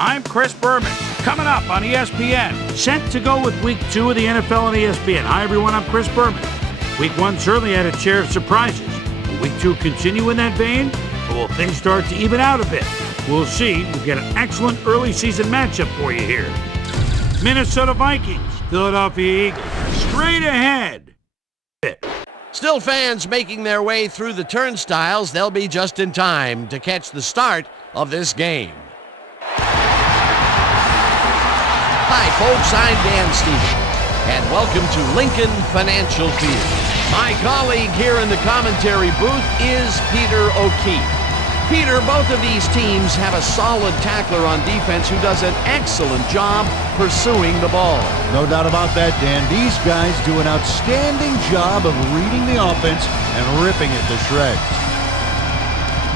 I'm Chris Berman. Coming up on ESPN, set to go with Week 2 of the NFL on ESPN. Hi, everyone. I'm Chris Berman. Week 1 certainly had a share of surprises. Will Week 2 continue in that vein, or will things start to even out a bit? We'll see. We've got an excellent early season matchup for you here. Minnesota Vikings, Philadelphia Eagles, straight ahead. Still fans making their way through the turnstiles. They'll be just in time to catch the start of this game. Hi, folks. I'm Dan Stevens, and welcome to Lincoln Financial Field. My colleague here in the commentary booth is Peter O'Keefe. Peter, both of these teams have a solid tackler on defense who does an excellent job pursuing the ball. No doubt about that, Dan. These guys do an outstanding job of reading the offense and ripping it to shreds.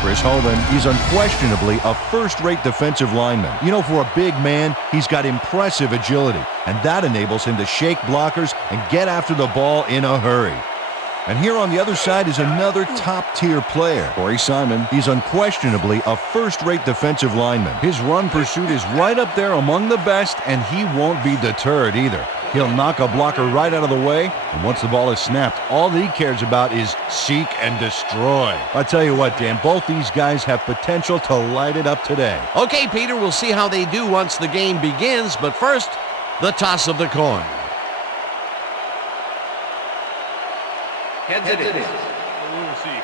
Chris Holman, he's unquestionably a first-rate defensive lineman. You know, for a big man, he's got impressive agility, and that enables him to shake blockers and get after the ball in a hurry. And here on the other side is another top-tier player, Corey Simon. He's unquestionably a first-rate defensive lineman. His run pursuit is right up there among the best, and he won't be deterred either. He'll knock a blocker right out of the way, and once the ball is snapped, all that he cares about is seek and destroy. I tell you what, Dan, both these guys have potential to light it up today. Okay, Peter, we'll see how they do once the game begins, but first, the toss of the coin. Heads it is. We'll see.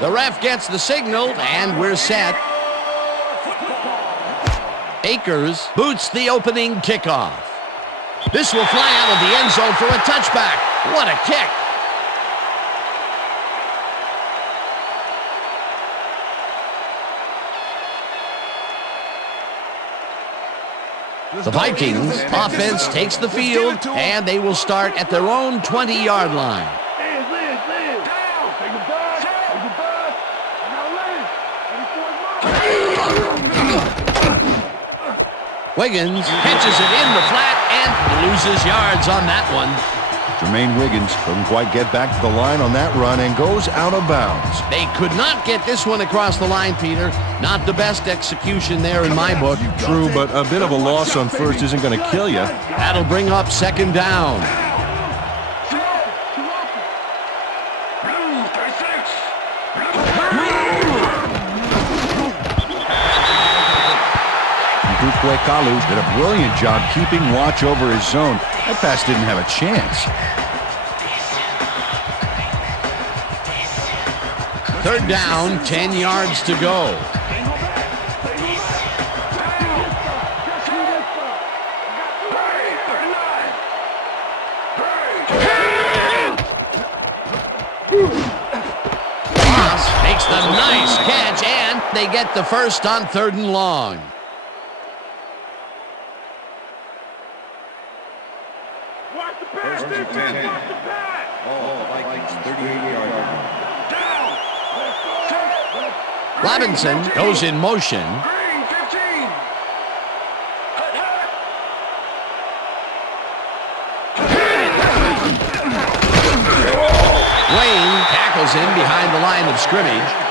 The ref gets the signal, and we're set. Akers boots the opening kickoff. This will fly out of the end zone for a touchback. What a kick. The Vikings offense takes the field, and they will start at their own 20-yard line. Wiggins catches it in the flat and loses yards on that one. Jermaine Wiggins couldn't quite get back to the line on that run and goes out of bounds. They could not get this one across the line, Peter. Not the best execution there in my book. True, but a bit of a loss on first isn't going to kill you. That'll bring up second down. Kalu did a brilliant job keeping watch over his zone. That pass didn't have a chance. Third down, 10 yards to go. Ross makes the nice catch, and they get the first on 3rd and long. Robinson goes in motion. Wayne tackles him behind the line of scrimmage.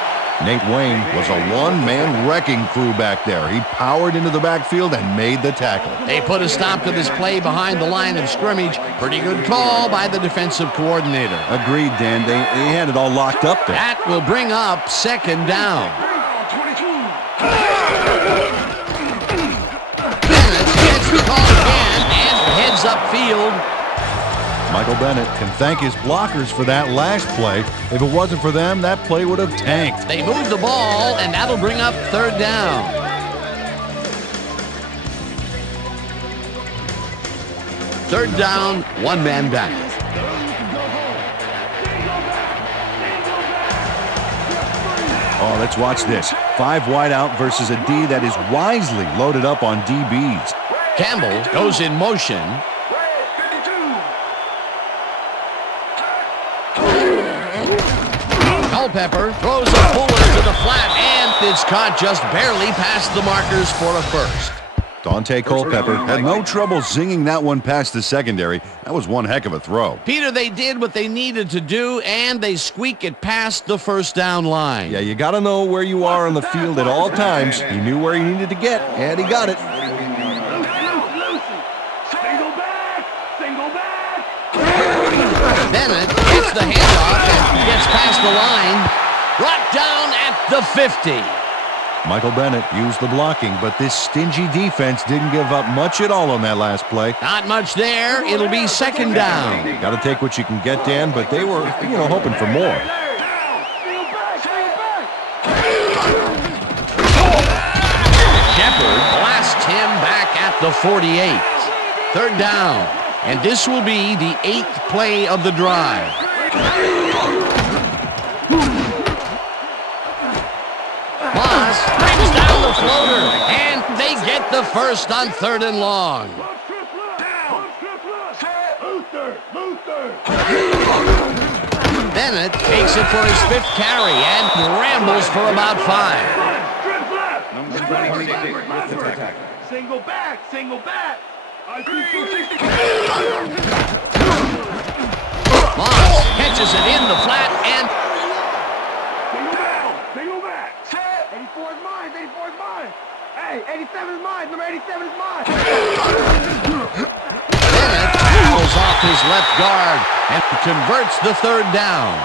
Nate Wayne was a one-man wrecking crew back there. He powered into the backfield and made the tackle. They put a stop to this play behind the line of scrimmage. Pretty good call by the defensive coordinator. Agreed, Dan. They had it all locked up there. That will bring up second down. Bennett gets the call again and heads upfield. Michael Bennett can thank his blockers for that last play. If it wasn't for them, that play would have tanked. They move the ball, and that'll bring up third down. Third down, one man back. Oh, let's watch this. 5 wide out versus a D that is wisely loaded up on DBs. Campbell goes in motion. Culpepper throws a puller to the flat, and it's caught just barely past the markers for a first. Dante Culpepper had no trouble zinging that one past the secondary. That was one heck of a throw. Peter, they did what they needed to do, and they squeak it past the first down line. Yeah, you got to know where you are on the field at all times. He knew where he needed to get, and he got it. Bennett gets the handoff and gets past the line. Brought down at the 50. Michael Bennett used the blocking, but this stingy defense didn't give up much at all on that last play. Not much there. It'll be second down. Got to take what you can get, Dan, but they were, hoping for more. Shepard blasts him back at the 48. Third down, and this will be the 8th play of the drive. Moss brings down the floater, and they get the first on 3rd and long. Bennett takes it for his 5th carry and rambles for about 5. Single back, single back. Moss catches it in the flat and Single back. 84 is mine, 84 is mine. Hey, 87 is mine, number 87 is mine. Bennett fouls off his left guard and converts the 3rd down.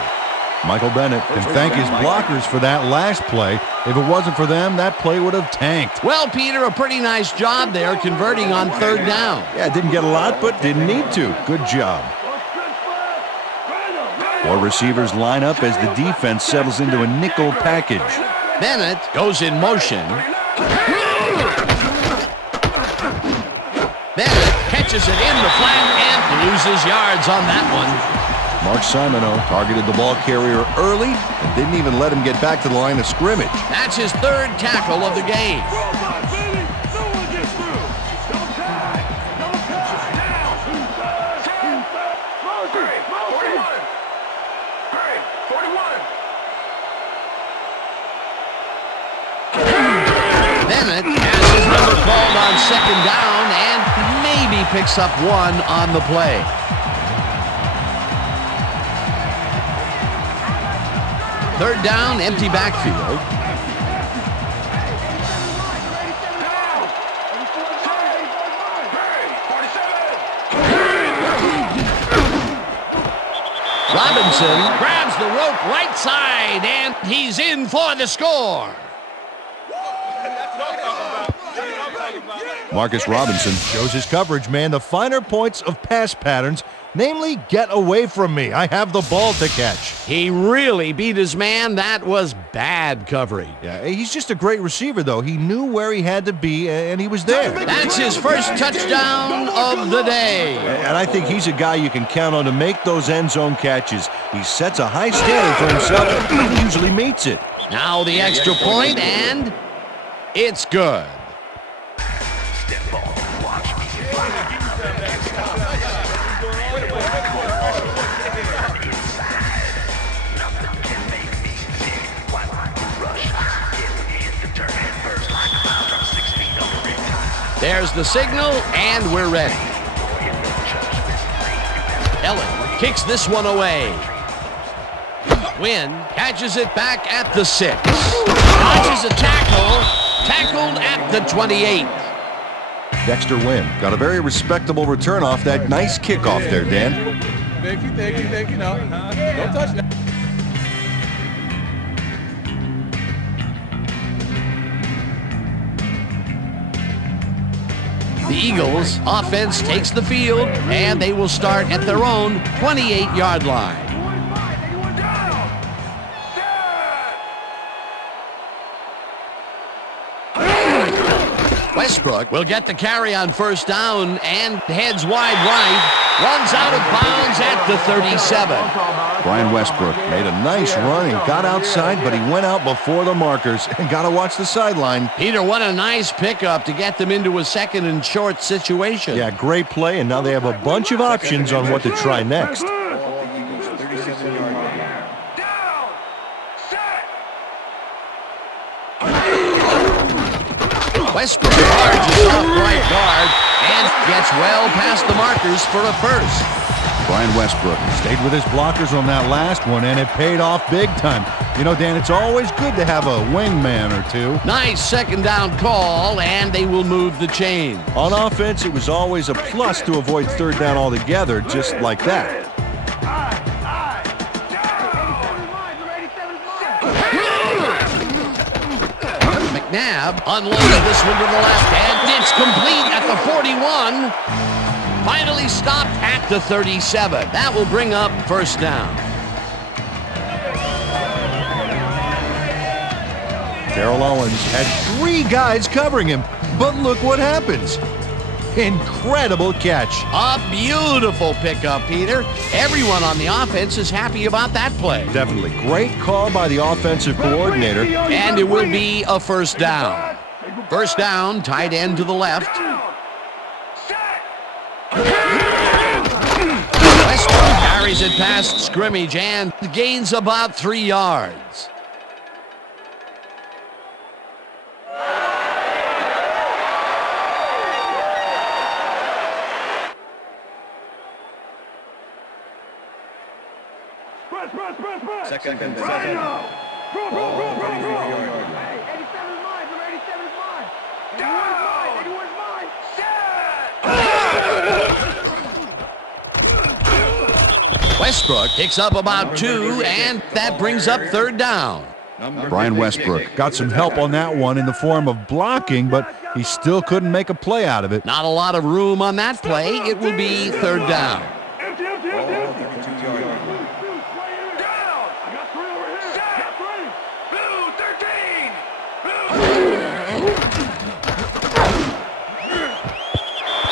Michael Bennett can thank his blockers for that last play. If it wasn't for them, that play would have tanked. Well, Peter, a pretty nice job there converting on 3rd down. Yeah, didn't get a lot, but didn't need to. Good job. 4 receivers line up as the defense settles into a nickel package. Bennett goes in motion. Bennett catches it in the flat and loses yards on that one. Mark Simoneau targeted the ball carrier early and didn't even let him get back to the line of scrimmage. That's his 3rd tackle of the game. Bennett has his number called on 2nd down and maybe picks up 1 on the play. Third down, empty backfield. Robinson grabs the rope right side, and he's in for the score. Marcus Robinson shows his coverage, man, the finer points of pass patterns, namely, get away from me. I have the ball to catch. He really beat his man. That was bad coverage. Yeah, he's just a great receiver, though. He knew where he had to be, and he was there. That's his first touchdown of the day. And I think he's a guy you can count on to make those end zone catches. He sets a high standard for himself and usually meets it. Now the extra point, and it's good. There's the signal, and we're ready. Ellen kicks this one away. Wynn catches it back at the 6. Dodges a tackle. Tackled at the 28. Dexter Wynn got a very respectable return off that nice kickoff there, Dan. Thank you. No, don't touch that. The Eagles' offense takes the field, and they will start at their own 28-yard line. Westbrook will get the carry on 1st down and heads wide right. Runs out of bounds at the 37. Brian Westbrook made a nice run and got outside, but he went out before the markers and got to watch the sideline. Peter, what a nice pickup to get them into a 2nd and short situation. Yeah, great play, and now they have a bunch of options on what to try next. Westbrook charges off right guard and gets well past the markers for a first. Brian Westbrook stayed with his blockers on that last one, and it paid off big time. You know, Dan, it's always good to have a wingman or two. Nice second down call, and they will move the chain. On offense, it was always a plus to avoid third down altogether, just like that. McNabb unloaded this one to the left, and it's complete at the 41. Finally stopped at the 37. That will bring up first down. Darrell Owens had 3 guys covering him, but look what happens. Incredible catch. A beautiful pickup, Peter. Everyone on the offense is happy about that play. Definitely. Great call by the offensive coordinator. And it will be a first down. First down, tight end to the left. Westbrook carries it past scrimmage and gains about 3 yards. Second and 7. Ball, 33-yard line. 87 is mine. Number 87 is mine. 81 is mine. 81 is mine. Westbrook picks up about 2, and that brings up third down. Brian Westbrook got some help on that one in the form of blocking, but he still couldn't make a play out of it. Not a lot of room on that play. It will be third down. Ball, 32-yard line.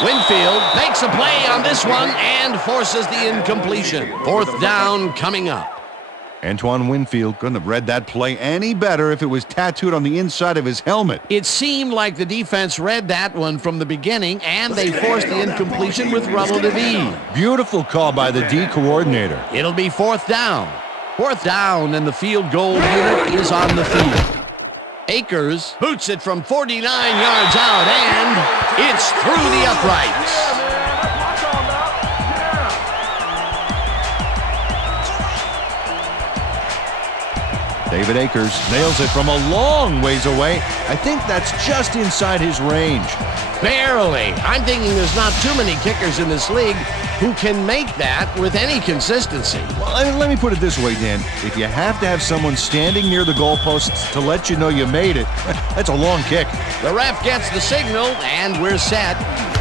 Winfield makes a play on this one and forces the incompletion. Fourth down coming up. Antoine Winfield couldn't have read that play any better if it was tattooed on the inside of his helmet. It seemed like the defense read that one from the beginning, and they forced the incompletion with relative ease. Beautiful call by the D coordinator. It'll be fourth down. Fourth down, and the field goal unit is on the field. Akers boots it from 49 yards out, and it's through the uprights. David Akers nails it from a long ways away. I think that's just inside his range. Barely. I'm thinking there's not too many kickers in this league who can make that with any consistency. Well, let me put it this way, Dan. If you have to have someone standing near the goalposts to let you know you made it, that's a long kick. The ref gets the signal, and we're set.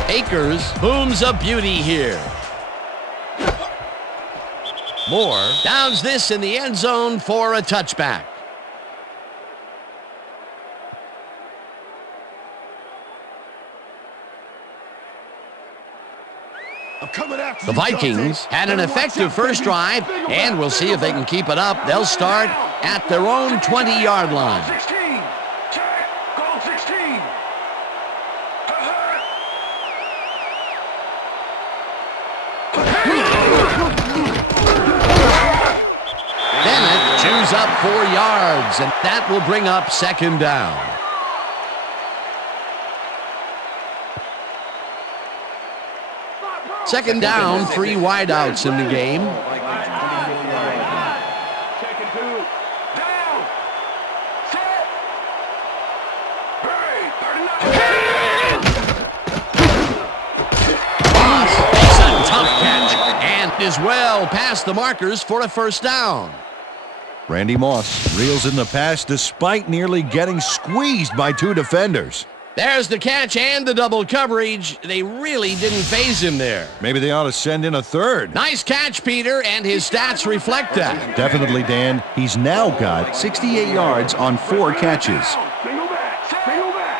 Akers booms a beauty here. Moore downs this in the end zone for a touchback. The Vikings had an effective first drive, and we'll see if they can keep it up. They'll start at their own 20-yard line. 16. Check. Goal 16. Bennett chews up 4 yards, and that will bring up second down. Second down, 3 wideouts in the game. Check and 2. Down. Set. Hurry. 39. Moss makes a tough catch and is well past the markers for a first down. Randy Moss reels in the pass despite nearly getting squeezed by 2 defenders. There's the catch and the double coverage. They really didn't phase him there. Maybe they ought to send in a third. Nice catch, Peter, and his stats reflect that. Definitely, Dan. He's now got 68 yards on 4 catches. Single back. Single back.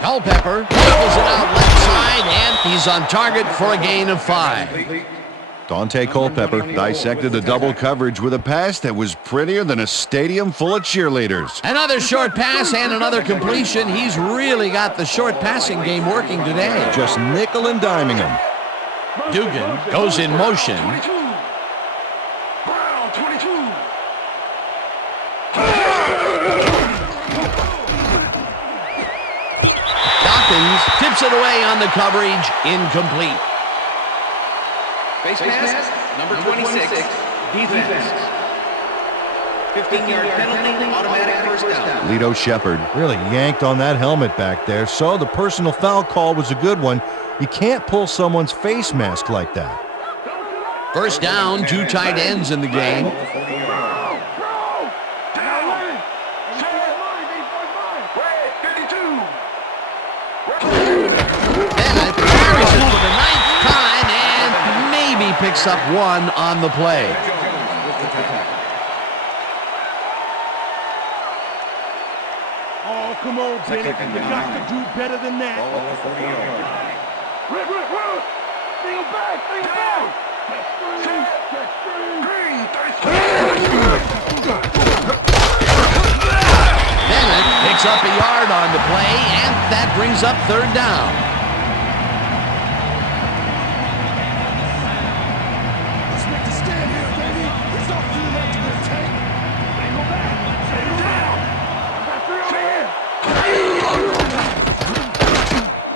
Culpepper pulls it out left side, and he's on target for a gain of 5. Dante Culpepper dissected the double coverage with a pass that was prettier than a stadium full of cheerleaders. Another short pass and another completion. He's really got the short passing game working today. Just nickel and diming him. Dugan goes in motion. 22. Brown, 22. Strips it away on the coverage. Incomplete. Face mask, number 26, defense. 15-yard penalty, automatic first down. Lito Shepherd really yanked on that helmet back there, so the personal foul call was a good one. You can't pull someone's face mask like that. First down, 2 tight ends in the game. Bennett carries it for the 9th time and maybe picks up 1 on the play. Oh, come on, Bennett. You got to do better than that. Rip. Bring him back. Bennett picks up a yard on the play, and that brings up 3rd down. Let's make the stand here, baby. It's not too late to take. Go back. Stay down. Got 3 over here.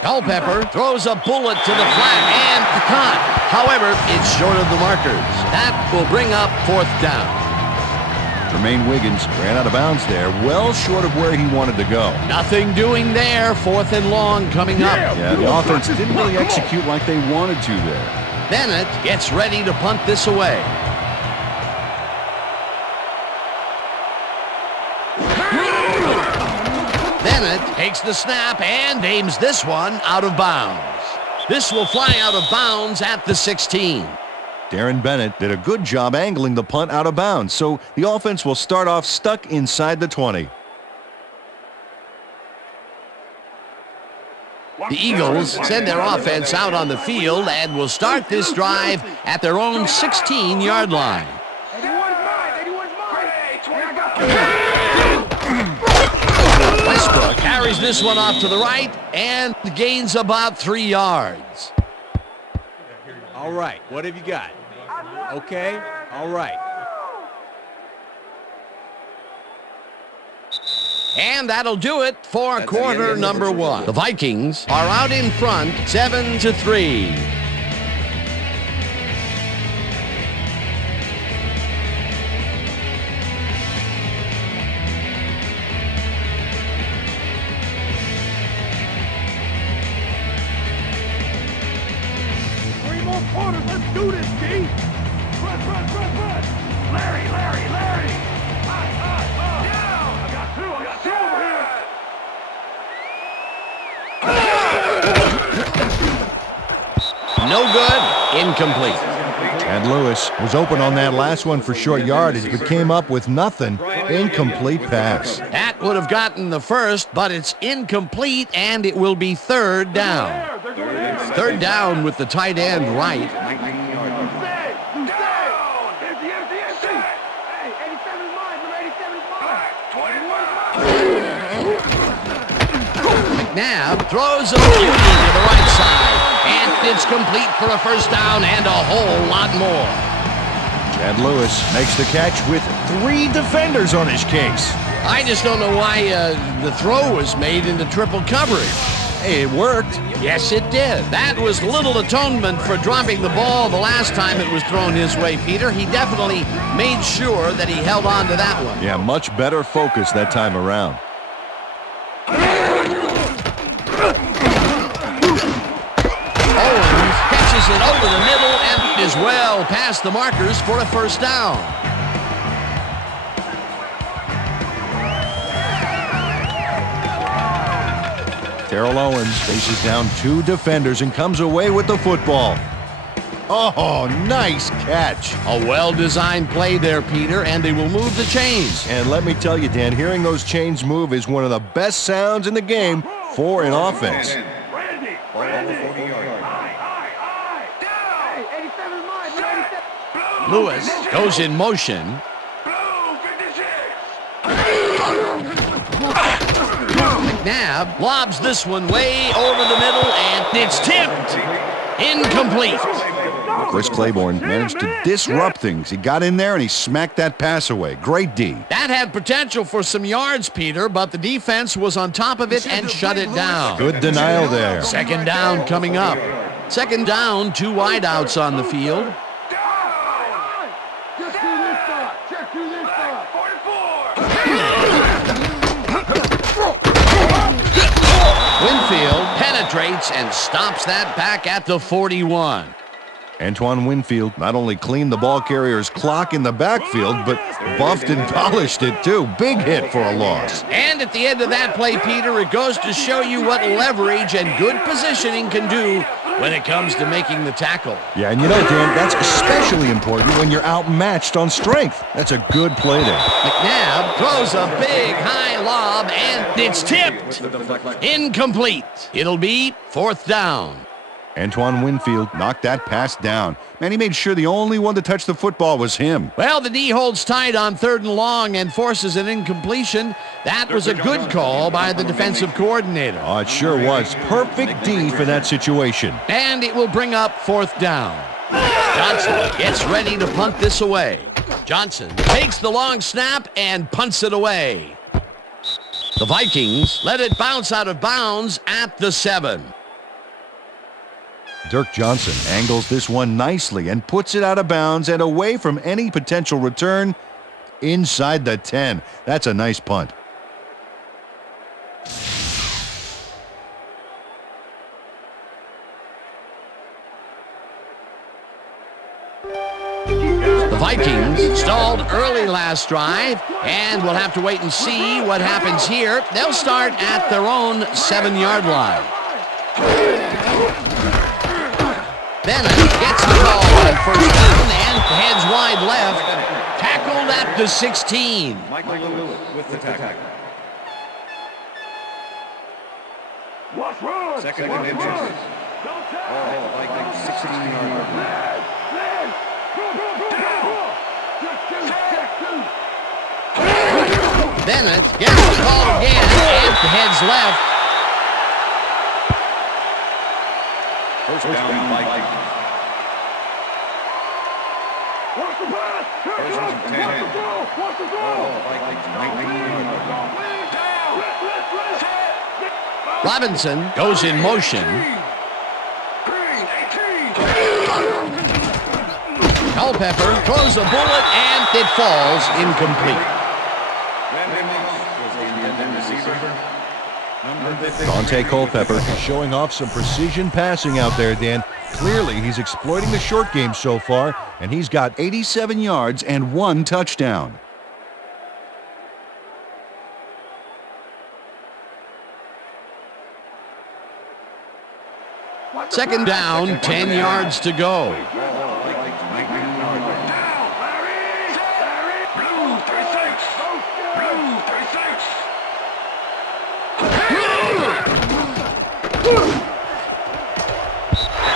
Culpepper throws a bullet to the flat and caught. However, it's short of the markers. That will bring up 4th down. Jermaine Wiggins ran out of bounds there, well short of where he wanted to go. Nothing doing there. 4th and long coming up. Yeah, the offense didn't really execute like they wanted to there. Bennett gets ready to punt this away. Bennett takes the snap and aims this one out of bounds. This will fly out of bounds at the 16. Darren Bennett did a good job angling the punt out of bounds, so the offense will start off stuck inside the 20. The Eagles send their offense out on the field and will start this drive at their own 16-yard line. 81's mine. Westbrook carries this one off to the right and gains about 3 yards. All right, what have you got? Okay, all right. And that'll do it for quarter number 1. The Vikings are out in front, 7-3. Let's do this, D. Run. Larry. Yeah. I got two over here. No good. Incomplete. And Lewis was open on that last one for short yardage, but came up with nothing. Incomplete pass. That would have gotten the first, but it's incomplete, and it will be 3rd down. 3rd down with the tight end right. McNabb throws a beauty to the right side, and it's complete for a first down and a whole lot more. Chad Lewis makes the catch with 3 defenders on his case. I just don't know why the throw was made into triple coverage. Hey, it worked. Yes, it did. That was little atonement for dropping the ball the last time it was thrown his way, Peter. He definitely made sure that he held on to that one. Yeah, much better focus that time around. Owens catches it over the middle and is well past the markers for a first down. Terrell Owens faces down 2 defenders and comes away with the football. Oh, nice catch. A well-designed play there, Peter, and they will move the chains. And let me tell you, Dan, hearing those chains move is one of the best sounds in the game for an offense. Randy. Hey, 87's mine. 87. Lewis goes in motion. McNabb lobs this one way over the middle, and it's tipped. Incomplete. Chris Claiborne managed to disrupt things. He got in there and he smacked that pass away. Great D. That had potential for some yards, Peter, but the defense was on top of it and shut it down. Good denial there. Second down coming up. Second down, 2 wideouts on the field. Winfield penetrates and stops that back at the 41. Antoine Winfield not only cleaned the ball carrier's clock in the backfield, but buffed and polished it too. Big hit for a loss. And at the end of that play, Peter, it goes to show you what leverage and good positioning can do when it comes to making the tackle. Yeah, and you know, Dan, that's especially important when you're outmatched on strength. That's a good play there. McNabb throws a big high lob, and it's tipped. Incomplete. It'll be 4th down. Antoine Winfield knocked that pass down. Man, he made sure the only one to touch the football was him. Well, the D holds tight on 3rd and long and forces an incompletion. That was a good call by the defensive coordinator. Oh, it sure was. Perfect D for that situation. And it will bring up 4th down. Johnson gets ready to punt this away. Johnson takes the long snap and punts it away. The Vikings let it bounce out of bounds at the 7. Dirk Johnson angles this one nicely and puts it out of bounds and away from any potential return inside the 10. That's a nice punt. The Vikings stalled early last drive, and we'll have to wait and see what happens here. They'll start at their own 7-yard line. Bennett gets the ball on 1st down and heads wide left. Tackled at the 16. Michael Lewis with the tackle. Second and inches. Vikings 16-yard line. Bennett gets the ball again and heads left. First down, Vikings. First and 10. Vikings 19-yard line. Robinson goes in motion. Culpepper throws a bullet and it falls incomplete. Dante Culpepper showing off some precision passing out there, Dan. Clearly, he's exploiting the short game so far, and he's got 87 yards and 1 touchdown. Second down, 10 yards to go.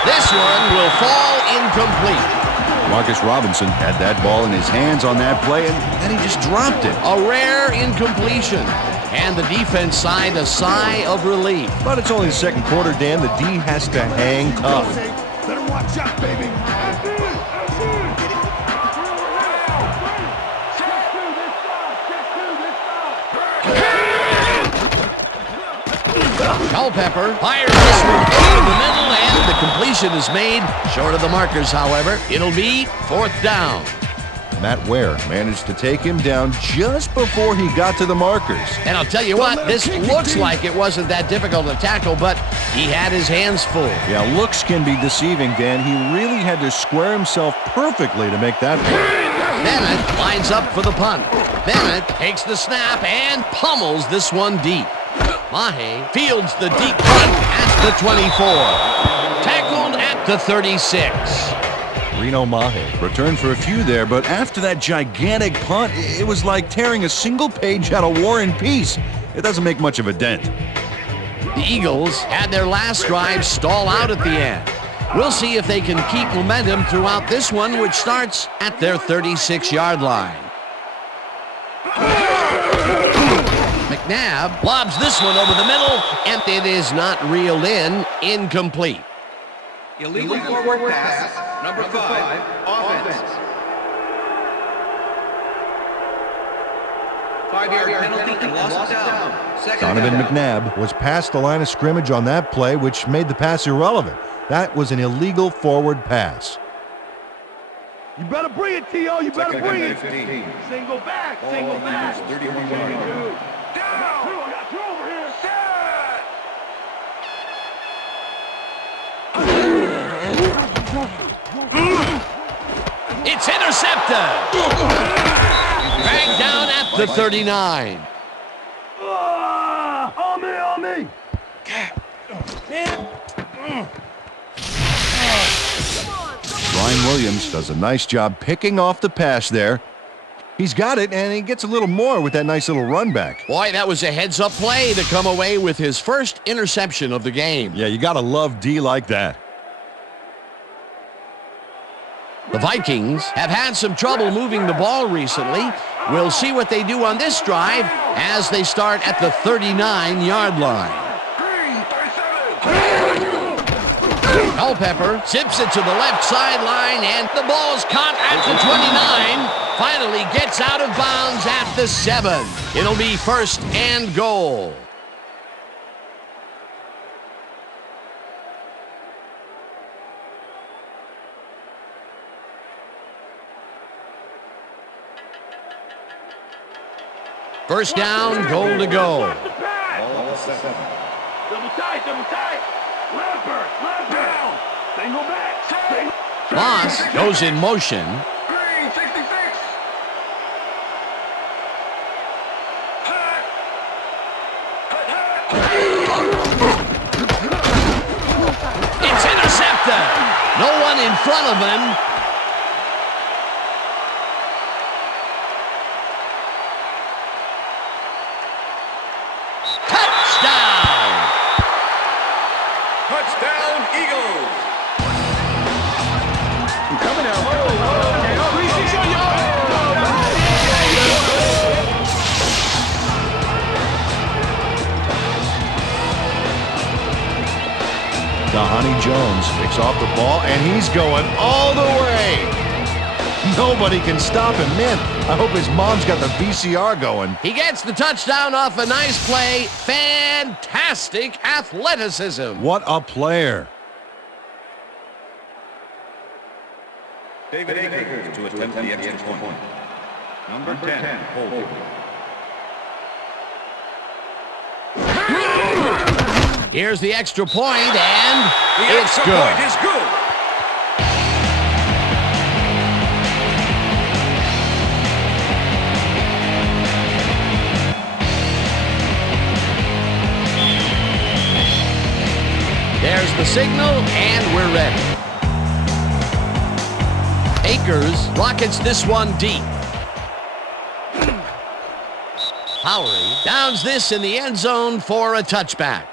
This one will fall incomplete. Marcus Robinson had that ball in his hands on that play, and then he just dropped it. A rare incompletion. And the defense sighed a sigh of relief. But it's only the second quarter, Dan. The D has to hang tough. Better watch out, baby. Culpepper fires this one over the middle, and the completion is made. Short of the markers, however. It'll be 4th down. Matt Ware managed to take him down just before he got to the markers. And I'll tell you what, this looks like it wasn't that difficult to tackle, but he had his hands full. Yeah, looks can be deceiving, Dan. He really had to square himself perfectly to make that play. Bennett lines up for the punt. Bennett takes the snap and pummels this one deep. Mahe fields the deep punt at the 24. Tackled at the 36. Reno Mahe returned for a few there, but after that gigantic punt, it was like tearing a single page out of War and Peace. It doesn't make much of a dent. The Eagles had their last drive stall out at the end. We'll see if they can keep momentum throughout this one, which starts at their 36-yard line. McNabb lobs this one over the middle, and it is not reeled in. Incomplete. Illegal forward pass. Number 5, offense. 5-yard penalty and lost down. Second Donovan down. McNabb was past the line of scrimmage on that play, which made the pass irrelevant. That was an illegal forward pass. You better bring it, T.O. You better Second bring and it. 15. Single back, single back. 31 yards. I got two over here. It's intercepted. Dragged down at the 39. On me. Ryan Williams does a nice job picking off the pass there. He's got it, and he gets a little more with that nice little run back. Boy, that was a heads-up play to come away with his first interception of the game. Yeah, you got to love D like that. The Vikings have had some trouble moving the ball recently. We'll see what they do on this drive as they start at the 39-yard line. Culpepper zips it to the left sideline, and the ball's caught at the 29. Finally gets out of bounds at the 7. It'll be 1st and goal. First down, goal to go. Ball at the 7. Double tight. Leopard. Down. Single back. Moss goes in motion. Green, 66. It's intercepted. No one in front of him. Touchdown, Eagles. Coming out. Dhani Jones picks off the ball, and he's going all the way. Nobody can stop him. Man, I hope his mom's got the VCR going. He gets the touchdown off a nice play. Fantastic athleticism. What a player. David Akers to attempt the extra point. Number 10, hold. Here's the extra point, and The it's extra good. point is good. There's the signal, and we're ready. Akers rockets this one deep. Lowry downs this in the end zone for a touchback.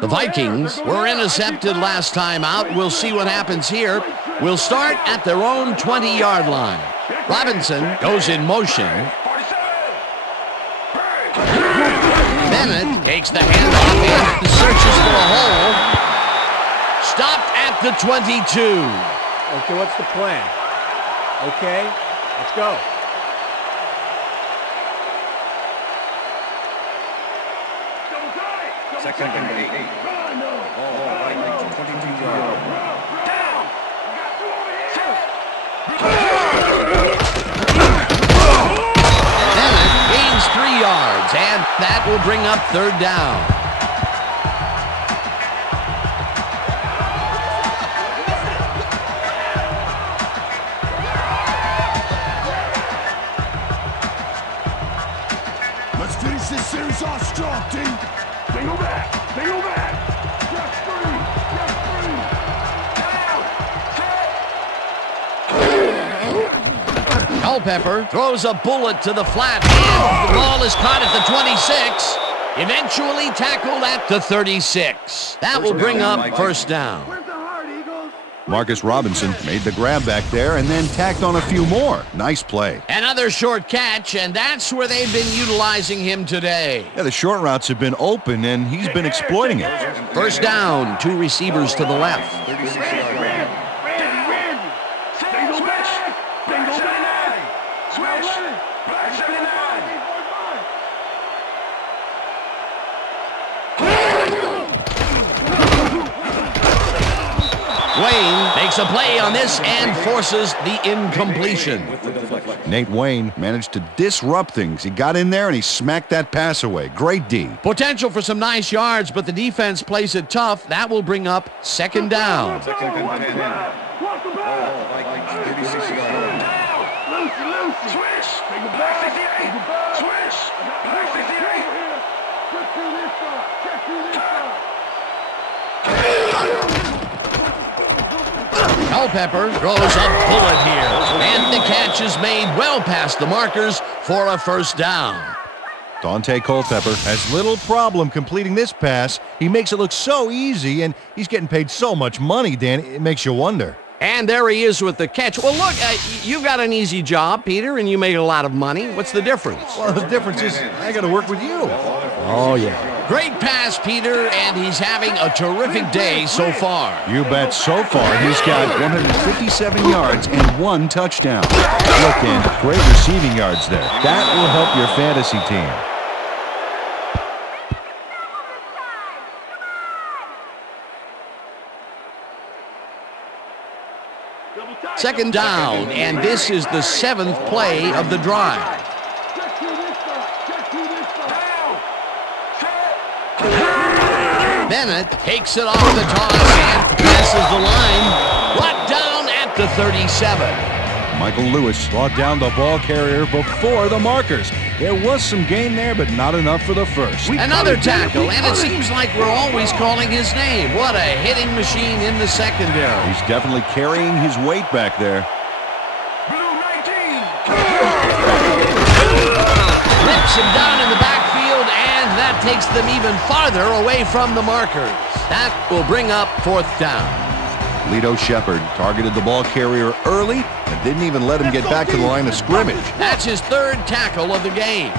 The Vikings were intercepted last time out. We'll see what happens here. We'll start at their own 20-yard line. Robinson goes in motion. Bennett takes the handoff and searches for a hole. Stopped at the 22. Okay, what's the plan? Okay, let's go. Second and 8. Ball right to 22 yards. Bennett gains 3 yards, and that will bring up 3rd down. Let's finish this series off strong, D. Single back. Just free. Culpepper throws a bullet to the flat, and the ball is caught at the 26. Eventually tackled at the 36. That will bring up 1st down. Where's the heart, Eagles? Marcus Robinson made the grab back there and then tacked on a few more. Nice play. Another short catch, and that's where they've been utilizing him today. Yeah, the short routes have been open, and he's been exploiting it. First down, 2 receivers to the left. Wayne makes a play on this and forces the incompletion. Nate Wayne managed to disrupt things. He got in there and he smacked that pass away. Great D. Potential for some nice yards, but the defense plays it tough. That will bring up second down. Culpepper throws a bullet here, and the catch is made well past the markers for a first down. Dante Culpepper has little problem completing this pass. He makes it look so easy, and he's getting paid so much money, Dan, it makes you wonder. And there he is with the catch. Well, look, you've got an easy job, Peter, and you make a lot of money. What's the difference? Well, the difference is I got to work with you. Oh, yeah. Great pass, Peter, and he's having a terrific day so far. You bet. So far, he's got 157 yards and 1 touchdown. Look, Dan, great receiving yards there. That will help your fantasy team. Second down, and this is the 7th play of the drive. Bennett takes it off the toss and passes the line. Brought down at the 37. Michael Lewis brought down the ball carrier before the markers. There was some gain there, but not enough for the first. Another tackle, and it seems like we're always calling his name. What a hitting machine in the secondary. He's definitely carrying his weight back there. Flips him down in the backfield, and that takes them even farther away from the markers. That will bring up 4th down. Lito Shepard targeted the ball carrier early and didn't even let him get back to the line of scrimmage. That's his 3rd tackle of the game.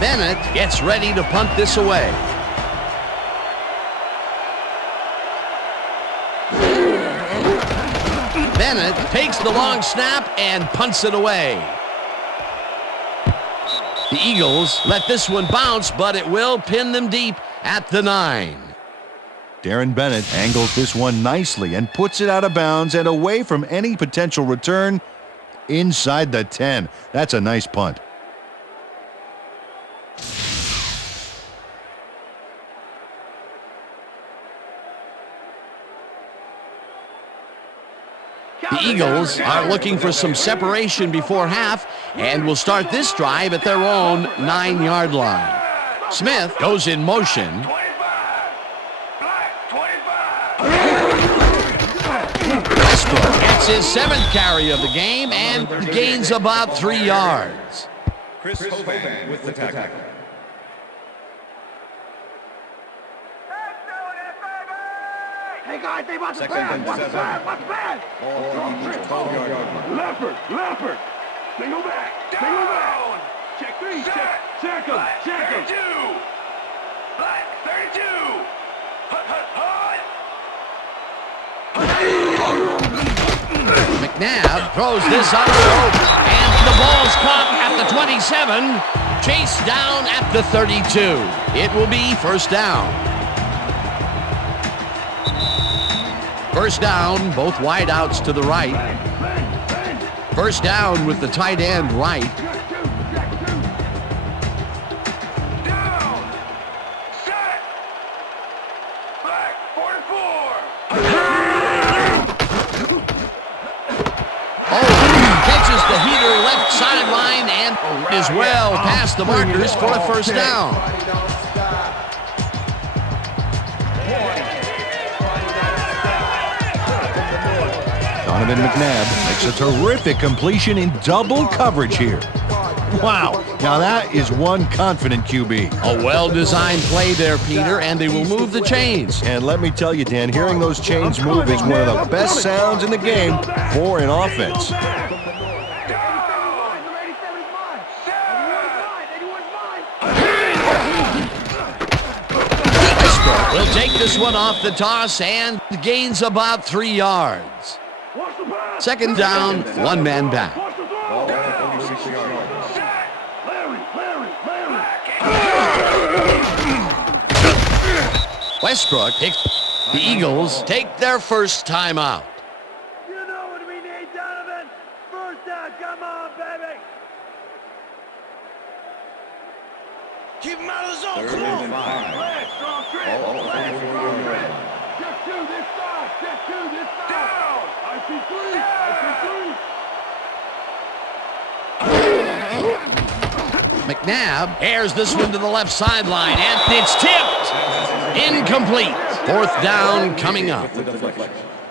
Bennett gets ready to punt this away. Bennett takes the long snap and punts it away. The Eagles let this one bounce, but it will pin them deep at the 9. Darren Bennett angles this one nicely and puts it out of bounds and away from any potential return inside the 10. That's a nice punt. The Eagles are looking for some separation before half and will start this drive at their own 9-yard line. Smith goes in motion. Gets his 7th carry of the game and gains about 3 yards. Chris Berman with the tackle. Hey guys, they about to Second pass. and Watch the 7. pass. Watch the pass. Ball 12-yard line. Leopard. Single back. Single back. Check 3. Check him. Check him. 32. Black 32. McNabb throws this on the rope, and the ball's caught at the 27, chased down at the 32. It will be first down. First down, both wideouts to the right. First down with the tight end right. Down. Set. Black 44. Catches the heater left sideline and is well past the markers for a first down. Donovan McNabb makes a terrific completion in double coverage here. Wow, now that is one confident QB. A well-designed play there, Peter, and they will move the chains. And let me tell you, Dan, hearing those chains move is one of the best sounds in the game for an offense. Will take this one off the toss and gains about 3 yards. Second down, one man back. Westbrook picks. The Eagles take their first time out. You know what we need, Donovan? First down, come on, baby. Keep him out of the zone, come on. Check two this side. Check two this side. Down. I see three. McNabb airs this one to the left sideline, and it's tipped. Incomplete. Fourth down coming up.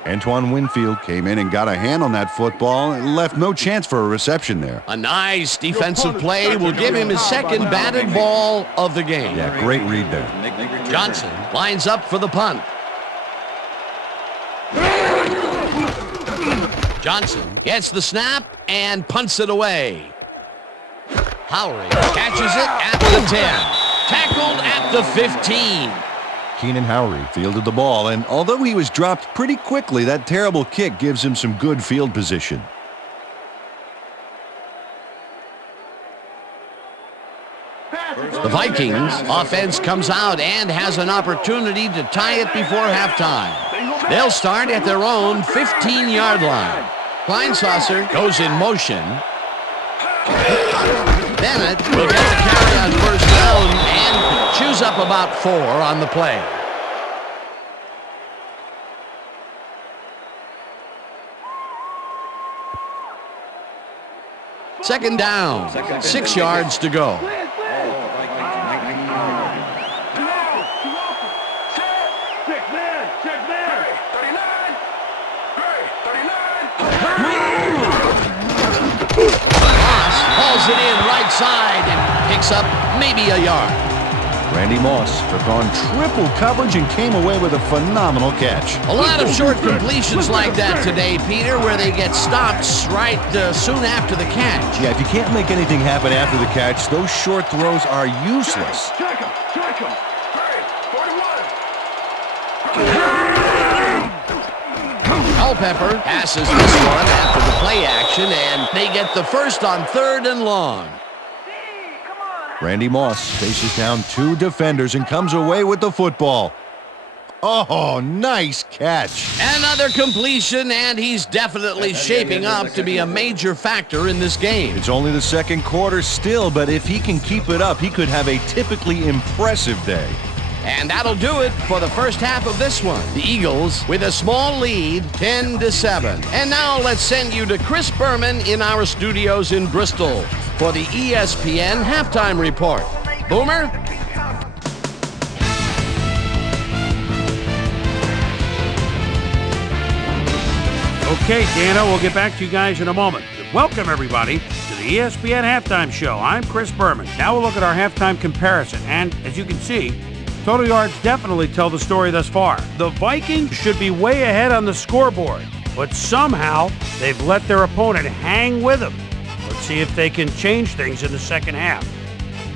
Antoine Winfield came in and got a hand on that football and left no chance for a reception there. A nice defensive play will give him his second batted ball of the game. Yeah, great read there. Johnson lines up for the punt. Johnson gets the snap and punts it away. Howry catches it at the 10. Tackled at the 15. Keenan Howry fielded the ball, and although he was dropped pretty quickly, that terrible kick gives him some good field position. The Vikings offense comes out and has an opportunity to tie it before halftime. They'll start at their own 15-yard line. Kleinsasser goes in motion. Bennett will get the carry on first down and chews up about 4 on the play. Second down, 6 yards to go. Hauls it in right side and picks up maybe a yard. Randy Moss took on triple coverage and came away with a phenomenal catch. A lot of short completions like that today, Peter, where they get stopped right soon after the catch. Yeah, if you can't make anything happen after the catch, those short throws are useless. Check him. Hey, 41. Culpepper passes this one after the play action, and they get the first on 3rd and long. Randy Moss faces down 2 defenders and comes away with the football. Oh, nice catch. Another completion, and he's definitely shaping up to be a major factor in this game. It's only the second quarter still, but if he can keep it up, he could have a typically impressive day. And that'll do it for the first half of this one. The Eagles with a small lead, 10-7. And now let's send you to Chris Berman in our studios in Bristol for the ESPN Halftime Report. Boomer? Okay, Dano, we'll get back to you guys in a moment. Welcome, everybody, to the ESPN Halftime Show. I'm Chris Berman. Now we'll look at our halftime comparison. And as you can see, total yards definitely tell the story thus far. The Vikings should be way ahead on the scoreboard, but somehow they've let their opponent hang with them. Let's see if they can change things in the second half.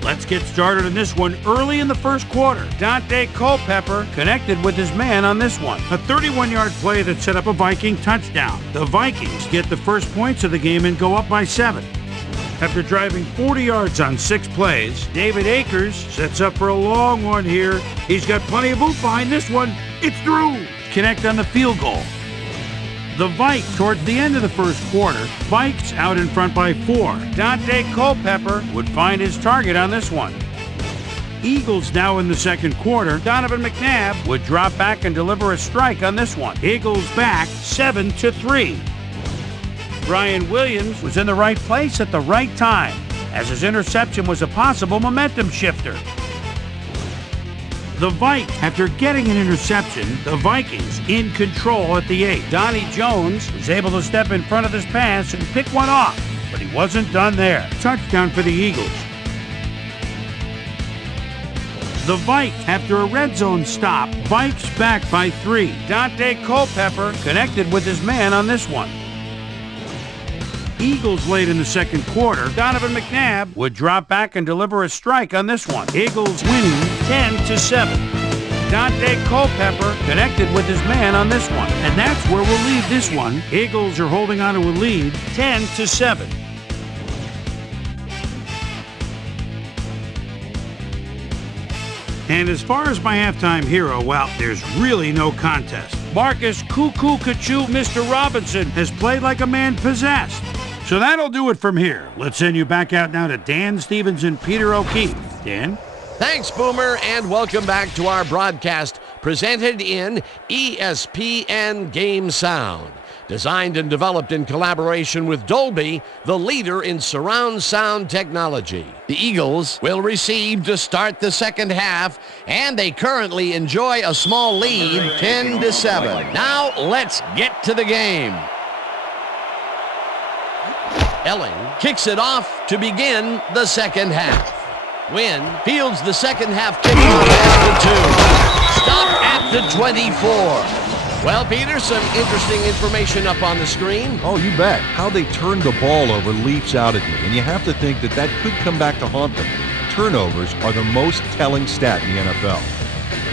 Let's get started in this one early in the first quarter. Dante Culpepper connected with his man on this one. A 31-yard play that set up a Viking touchdown. The Vikings get the first points of the game and go up by 7. After driving 40 yards on 6 plays, David Akers sets up for a long one here. He's got plenty of oomph behind this one. It's through. Connect on the field goal. The Vikes, towards the end of the first quarter, Vikes out in front by 4. Dante Culpepper would find his target on this one. Eagles now in the second quarter. Donovan McNabb would drop back and deliver a strike on this one. Eagles back 7-3. Brian Williams was in the right place at the right time, as his interception was a possible momentum shifter. The Vikes, after getting an interception, the Vikings in control at the 8. Donnie Jones was able to step in front of this pass and pick one off. but he wasn't done there. Touchdown for the Eagles. The Vikes, after a red zone stop, Vikes back by 3. Dante Culpepper connected with his man on this one. Eagles late in the second quarter. Donovan McNabb would drop back and deliver a strike on this one. Eagles winning 10-7. Dante Culpepper connected with his man on this one. And that's where we'll leave this one. Eagles are holding on to a lead 10-7. And as far as my halftime hero, well, there's really no contest. Marcus Cuckoo Kachoo Mr. Robinson has played like a man possessed. So that'll do it from here. Let's send you back out now to Dan Stevens and Peter O'Keefe. Dan? Thanks, Boomer, and welcome back to our broadcast presented in ESPN Game Sound. Designed and developed in collaboration with Dolby, the leader in surround sound technology. The Eagles will receive to start the second half, and they currently enjoy a small lead, 10-7. Now let's get to the game. Elling kicks it off to begin the second half. Wynn fields the second half kickoff at the 2. Stop at the 24. Well, Peter, some interesting information up on the screen. Oh, you bet. How they turned the ball over leaps out at me, and you have to think that that could come back to haunt them. Turnovers are the most telling stat in the NFL.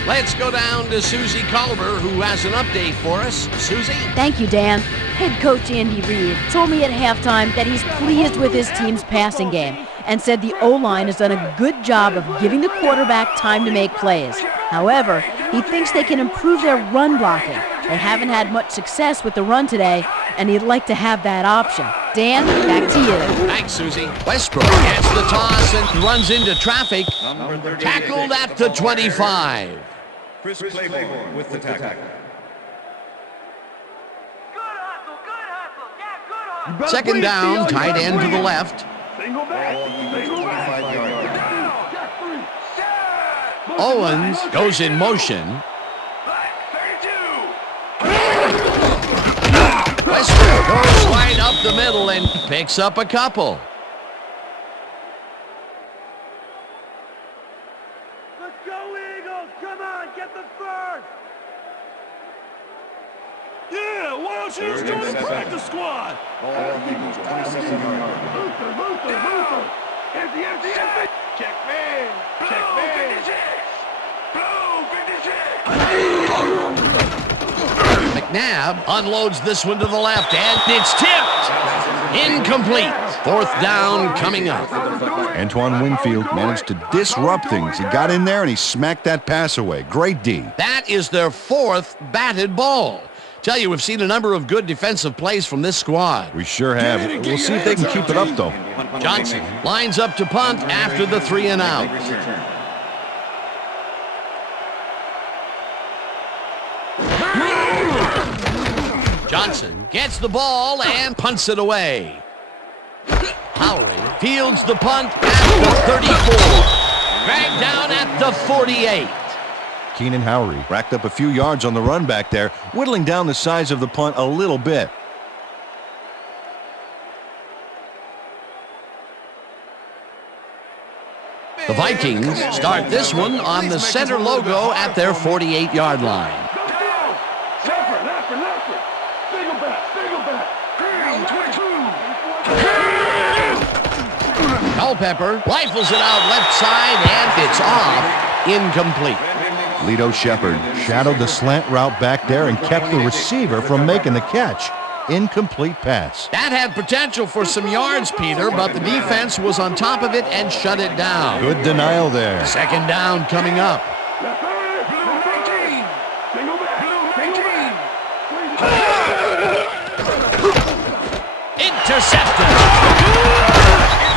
Let's go down to Suzy Kolber, who has an update for us. Suzy? Thank you, Dan. Head coach Andy Reid told me at halftime that he's pleased with his team's passing game and said the O-line has done a good job of giving the quarterback time to make plays. However, he thinks they can improve their run blocking. They haven't had much success with the run today, and he'd like to have that option. Dan, back to you. Thanks, Suzy. Westbrook gets the toss and runs into traffic. Tackled at the 25. Chris Berman with the tackle. Second down, tight end to the left. Owens goes in motion. Westbrook goes right up the middle and picks up a couple. Let's go, Eagles! Come on, get the first! Yeah, why don't you just join the practice squad? Eagles, 27-yard. Luther! Empty! Check man! Check man! McNabb unloads this one to the left, and it's tipped. Incomplete. Fourth down coming up. Antoine Winfield managed to disrupt things. He got in there and he smacked that pass away. Great D. That is their fourth batted ball. Tell you, we've seen a number of good defensive plays from this squad. We sure have. We'll see if they can keep it up, though. Johnson lines up to punt after the 3 and out. Johnson gets the ball and punts it away. Howry fields the punt at the 34. Dragged down at the 48. Keenan Howry racked up a few yards on the run back there, whittling down the size of the punt a little bit. The Vikings start this one on the center logo at their 48-yard line. Culpepper rifles it out left side, and it's off. Incomplete. Lito Shepard shadowed the slant route back there and kept the receiver from making the catch. Incomplete pass. That had potential for some yards, Peter, but the defense was on top of it and shut it down. Good denial there. Second down coming up. Intercepted.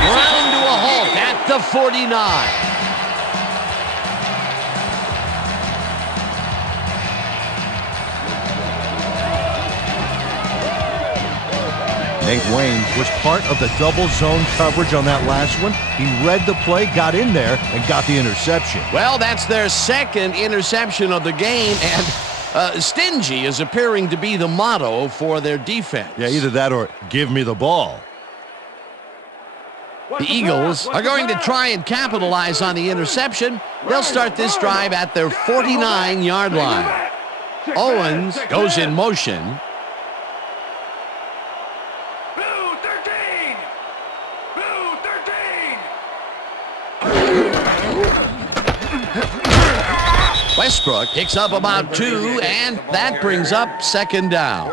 Ground to a halt at the 49. Nate Wayne was part of the double zone coverage on that last one. He read the play, got in there, and got the interception. Well, that's their second interception of the game, and stingy is appearing to be the motto for their defense. Yeah, either that or give me the ball. The Eagles are going to try and capitalize on the interception. They'll start this drive at their 49-yard line. Owens goes in motion. Westbrook picks up about 2, and that brings up second down.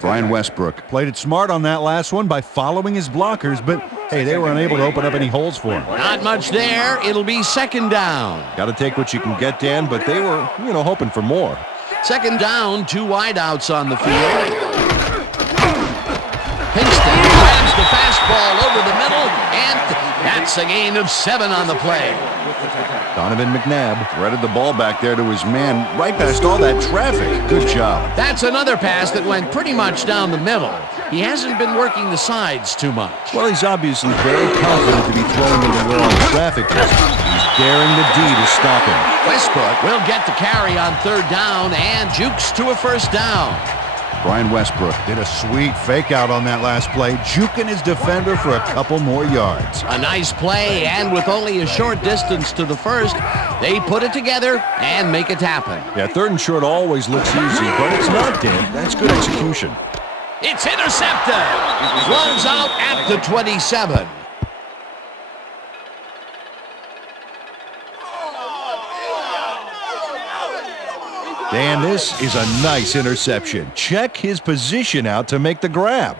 Brian Westbrook played it smart on that last one by following his blockers, but hey, they were unable to open up any holes for him. Not much there. It'll be second down. Got to take what you can get, Dan, but they were, hoping for more. Second down, 2 wideouts on the field. Pinkston grabs the fastball over the middle, and that's a gain of 7 on the play. Donovan McNabb threaded the ball back there to his man right past all that traffic. Good job. That's another pass that went pretty much down the middle. He hasn't been working the sides too much. Well, he's obviously very confident to be throwing into where all the traffic is. He's daring the D to stop him. Westbrook will get the carry on third down and jukes to a first down. Brian Westbrook did a sweet fake out on that last play, juking his defender for a couple more yards. A nice play, and with only a short distance to the first, they put it together and make it happen. Yeah, third and short always looks easy, but it's not, Dan. That's good execution. It's intercepted. Runs out at the 27. Dan, this is a nice interception. Check his position out to make the grab.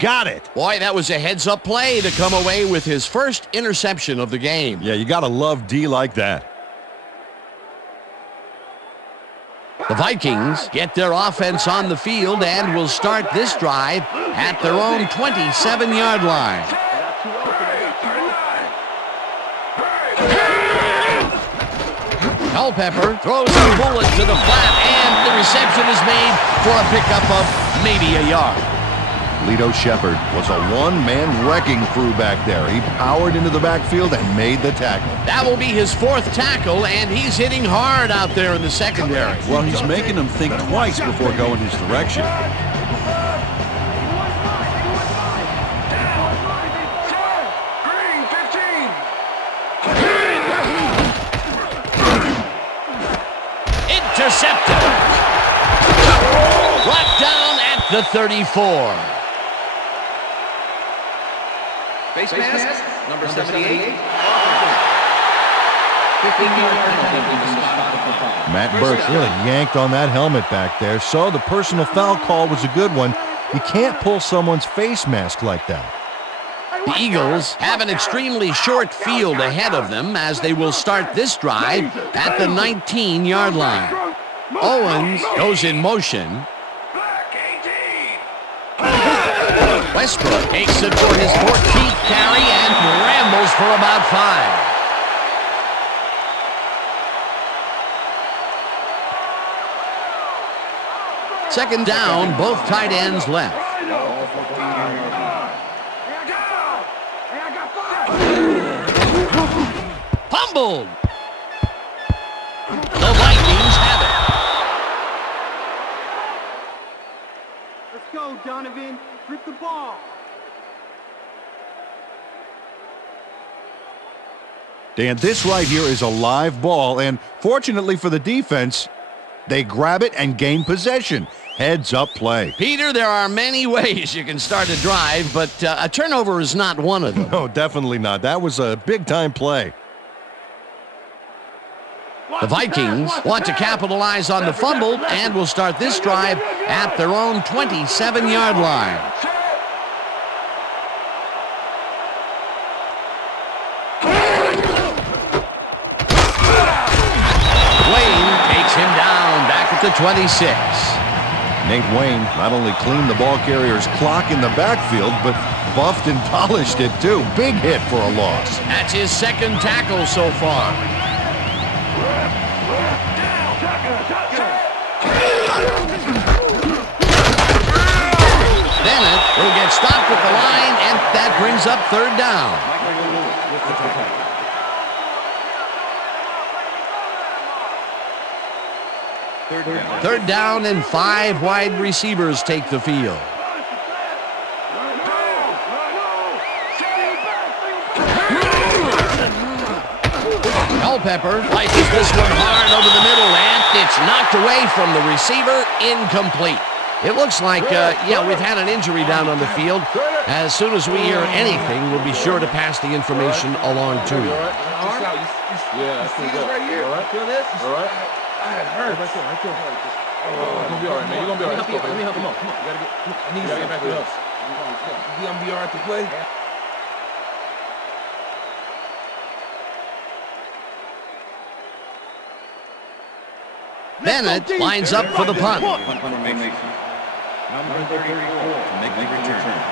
Got it. Boy, that was a heads-up play to come away with his first interception of the game. Yeah, you got to love D like that. The Vikings get their offense on the field and will start this drive at their own 27-yard line. Culpepper throws a bullet to the flat, and the reception is made for a pickup of maybe a yard. Lito Shepard was a one-man wrecking crew back there. He powered into the backfield and made the tackle. That will be his 4th tackle, and he's hitting hard out there in the secondary. Well, he's making them think twice before going his direction. Intercepted. Brought down at the 34. Face mask, number 78. Matt Burke really yanked on that helmet back there, so the personal foul call was a good one. You can't pull someone's face mask like that. The Eagles have an extremely short field ahead of them as they will start this drive at the 19-yard line. Owens goes in motion. Westbrook takes it for his 14th carry and rambles for about 5. Second down, both tight ends left. Fumbled. The Vikings have it. Let's go, Donovan. Grip the ball. Dan, this right here is a live ball, and fortunately for the defense, they grab it and gain possession. Heads-up play. Peter, there are many ways you can start a drive, but a turnover is not one of them. No, definitely not. That was a big-time play. The Vikings want to capitalize on the fumble and will start this drive at their own 27-yard line. Wayne takes him down back at the 26. Nate Wayne not only cleaned the ball carrier's clock in the backfield, but buffed and polished it too. Big hit for a loss. That's his 2nd tackle so far. Bennett will get stopped at the line, and that brings up 3rd down. Third down and 5 wide receivers take the field. Culpepper slices this one hard over the middle, and it's knocked away from the receiver, incomplete. It looks like, we've had an injury down on the field. As soon as we hear anything, we'll be sure to pass the information along to you. Yeah, see this right here? Feel this? All right. It hurts. Right there. You're gonna be all right, man. You're gonna be all right. Let me help him up. Come on. You gotta get back to us. You gonna be all right to play? Bennett lines up for the punt. Punt formation. Number 34 to make the return.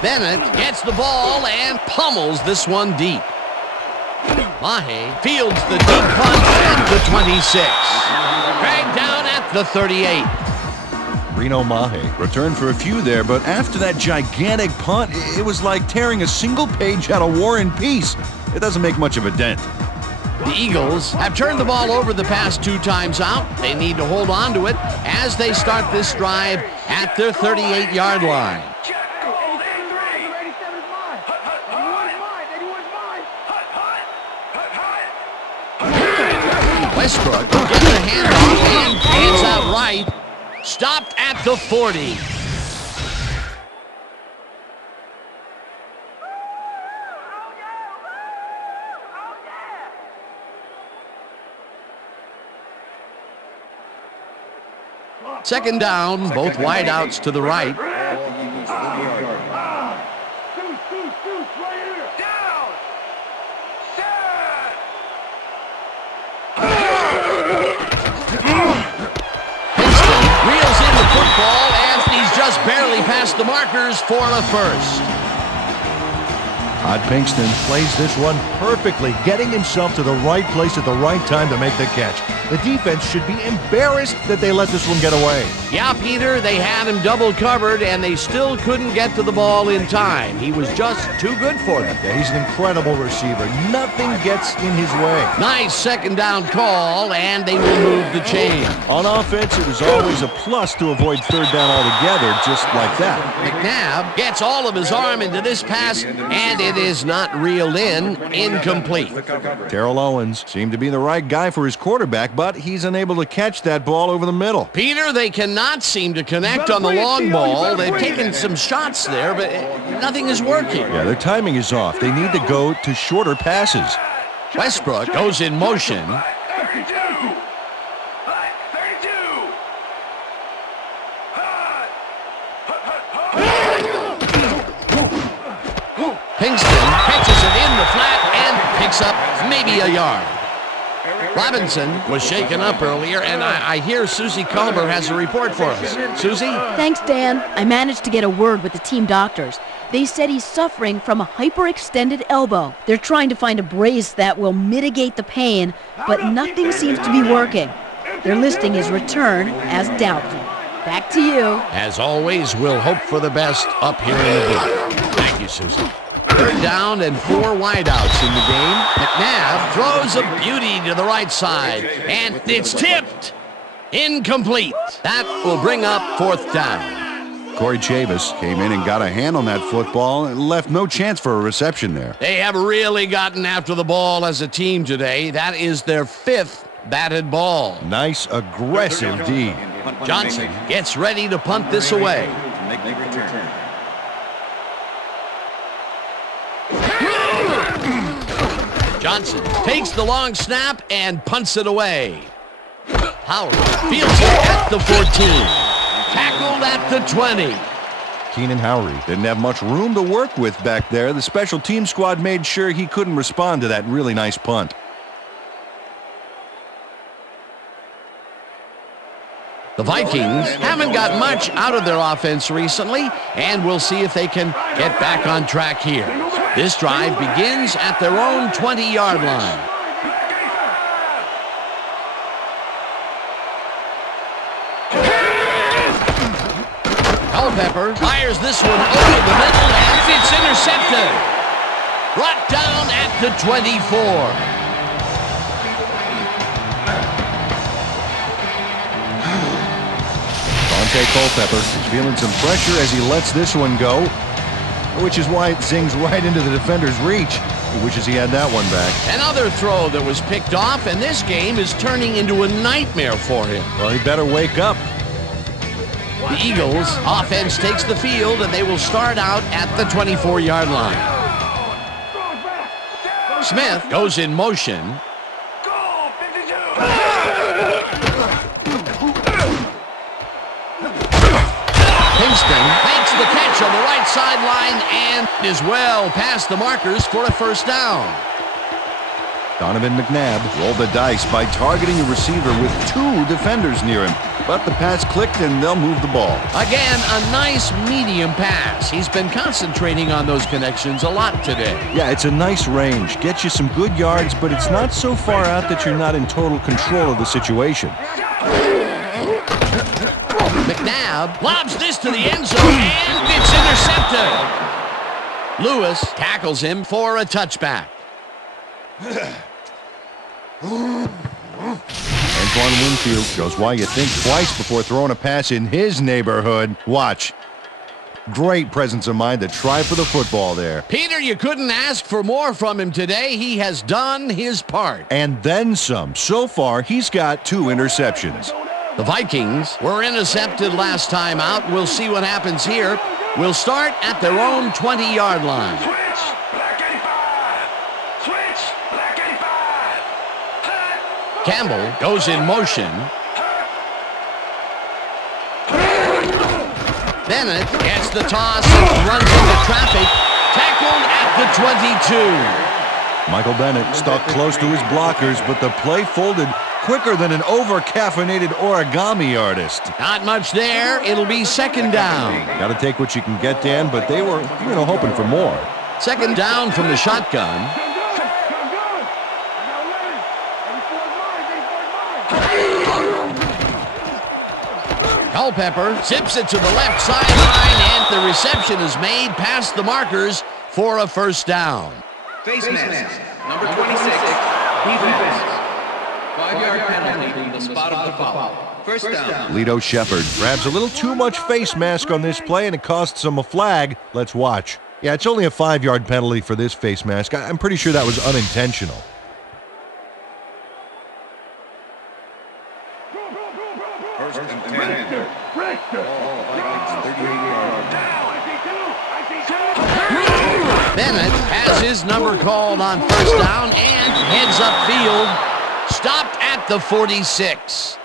Bennett gets the ball and pummels this one deep. Mahe fields the deep punt at the 26. Dragged down at the 38. Reno Mahe returned for a few there, but after that gigantic punt, it was like tearing a single page out of War and Peace. It doesn't make much of a dent. The Eagles have turned the ball over the past 2 times out. They need to hold on to it as they start this drive at their 38-yard line. Westbrook gets the handoff and hands out right. Stopped at the 40. Second down, both wideouts to the right. Football, and he's just barely past the markers for a first. Todd Pinkston plays this one perfectly, getting himself to the right place at the right time to make the catch. The defense should be embarrassed that they let this one get away. Yeah, Peter, they had him double covered, and they still couldn't get to the ball in time. He was just too good for them. Yeah, he's an incredible receiver. Nothing gets in his way. Nice second down call, and they will move the chain. On offense, it was always a plus to avoid third down altogether, just like that. McNabb gets all of his arm into this pass, and it is not reeled in, incomplete. Terrell Owens seemed to be the right guy for his quarterback, but he's unable to catch that ball over the middle. Peter, they cannot seem to connect on the long ball. They've taken some shots there, but nothing is working. Yeah, their timing is off. They need to go to shorter passes. Westbrook goes in motion. Pinkston catches it in the flat and picks up maybe a yard. Robinson was shaken up earlier, and I hear Suzy Kolber has a report for us. Suzy? Thanks, Dan. I managed to get a word with the team doctors. They said he's suffering from a hyperextended elbow. They're trying to find a brace that will mitigate the pain, but nothing seems to be working. They're listing his return as doubtful. Back to you. As always, we'll hope for the best up here in the booth. Thank you, Suzy. Third down and 4 wideouts in the game. McNabb throws a beauty to the right side, and it's tipped. Incomplete. That will bring up 4th down. Corey Chavis came in and got a hand on that football and left no chance for a reception there. They have really gotten after the ball as a team today. That is their 5th batted ball. Nice, aggressive D. Johnson gets ready to punt this away. Johnson takes the long snap and punts it away. Howard fields it at the 14. Tackled at the 20. Keenan Howery didn't have much room to work with back there. The special team squad made sure he couldn't respond to that really nice punt. The Vikings haven't got much out of their offense recently, and we'll see if they can get back on track here. This drive begins at their own 20-yard line. Culpepper fires this one over the middle, and it's intercepted. Brought down at the 24. Culpepper is feeling some pressure as he lets this one go. which is why it zings right into the defender's reach. He wishes he had that one back. Another throw that was picked off, and this game is turning into a nightmare for him. Well, he better wake up. The Eagles offense takes the field, and they will start out at the 24-yard line. Smith goes in motion. Kingston makes the catch on the right sideline and is well past the markers for a first down. Donovan McNabb rolled the dice by targeting a receiver with 2 defenders near him. But the pass clicked and they'll move the ball. Again, a nice medium pass. He's been concentrating on those connections a lot today. Yeah, it's a nice range. Gets you some good yards, but it's not so far out that you're not in total control of the situation. McNabb lobs this to the end zone, and it's intercepted. Lewis tackles him for a touchback. Antoine Winfield shows why you think twice before throwing a pass in his neighborhood. Watch. Great presence of mind to try for the football there. Peter, you couldn't ask for more from him today. He has done his part. And then some. So far, he's got 2 interceptions. The Vikings were intercepted last time out. We'll see what happens here. We'll start at their own 20-yard line. Campbell goes in motion. Bennett gets the toss and runs into traffic. Tackled at the 22. Michael Bennett stuck close to his blockers, but the play folded quicker than an over-caffeinated origami artist. Not much there. It'll be second down. Got to take what you can get, Dan, but they were, hoping for more. Second down from the shotgun. Culpepper zips it to the left sideline, and the reception is made past the markers for a first down. Face mask, number 26, defense. 5-yard penalty from the spot of the foul. First down. Lito Shepherd grabs a little too much face mask on this play, and it costs him a flag. Let's watch. Yeah, it's only a 5-yard penalty for this face mask. I'm pretty sure that was unintentional. First and 10. Bennett has his number called on first down and heads upfield. Stopped at the 46.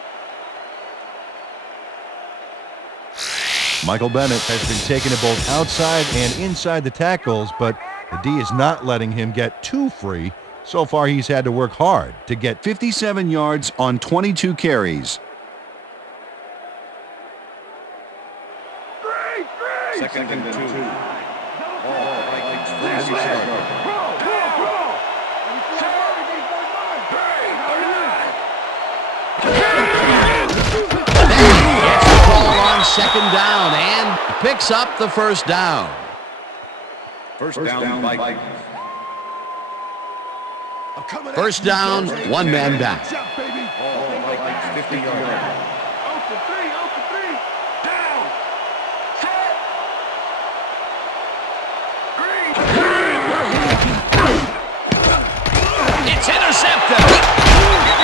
Michael Bennett has been taking it both outside and inside the tackles, but the D is not letting him get too free. So far, he's had to work hard to get 57 yards on 22 carries. Second and 2. Second down and picks up the first down. First down, Vikings. First down, one man back. 50 yards. It's intercepted.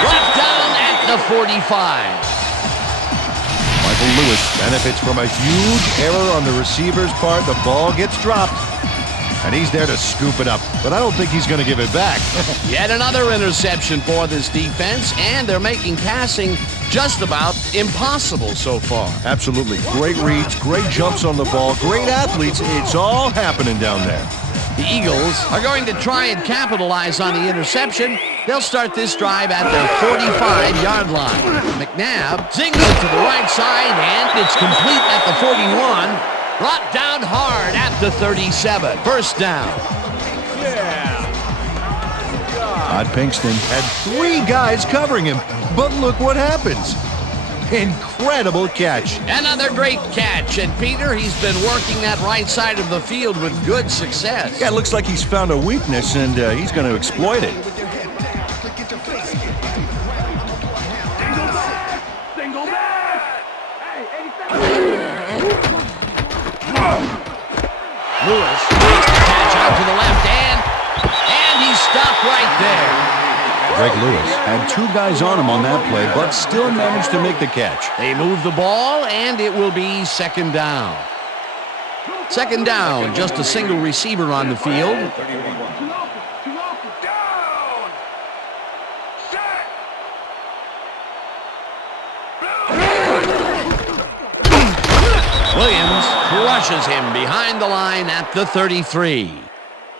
Brought down at the 45. Michael Lewis benefits from a huge error on the receiver's part. The ball gets dropped, and he's there to scoop it up. But I don't think he's going to give it back. Yet another interception for this defense, and they're making passing just about impossible so far. Absolutely. Great reads, great jumps on the ball, great athletes. It's all happening down there. The Eagles are going to try and capitalize on the interception. They'll start this drive at their 45-yard line. McNabb zings it to the right side, and it's complete at the 41. Brought down hard at the 37. First down. Todd Pinkston had 3 guys covering him, but look what happens. Incredible catch. Another great catch, and Peter, he's been working that right side of the field with good success. Yeah, it looks like he's found a weakness, and he's going to exploit it. Lewis Greg Lewis had two guys on him on that play, but still managed to make the catch. They move the ball, and it will be second down. Second down, just a single receiver on the field. Williams crushes him behind the line at the 33.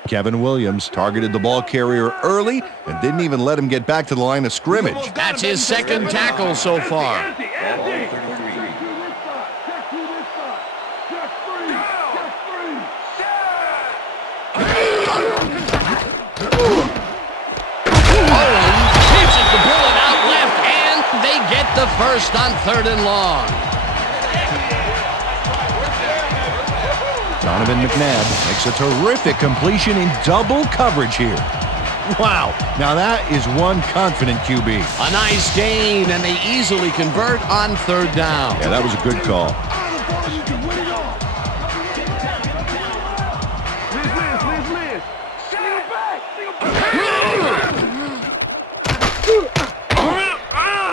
Kevin Williams targeted the ball carrier early and didn't even let him get back to the line of scrimmage. That's his second tackle so far. Pitches the bullet out left, and they get the first on 3rd and long. Donovan McNabb makes a terrific completion in double coverage here. Wow, now that is one confident QB. A nice gain, and they easily convert on 3rd down. Yeah, that was a good call.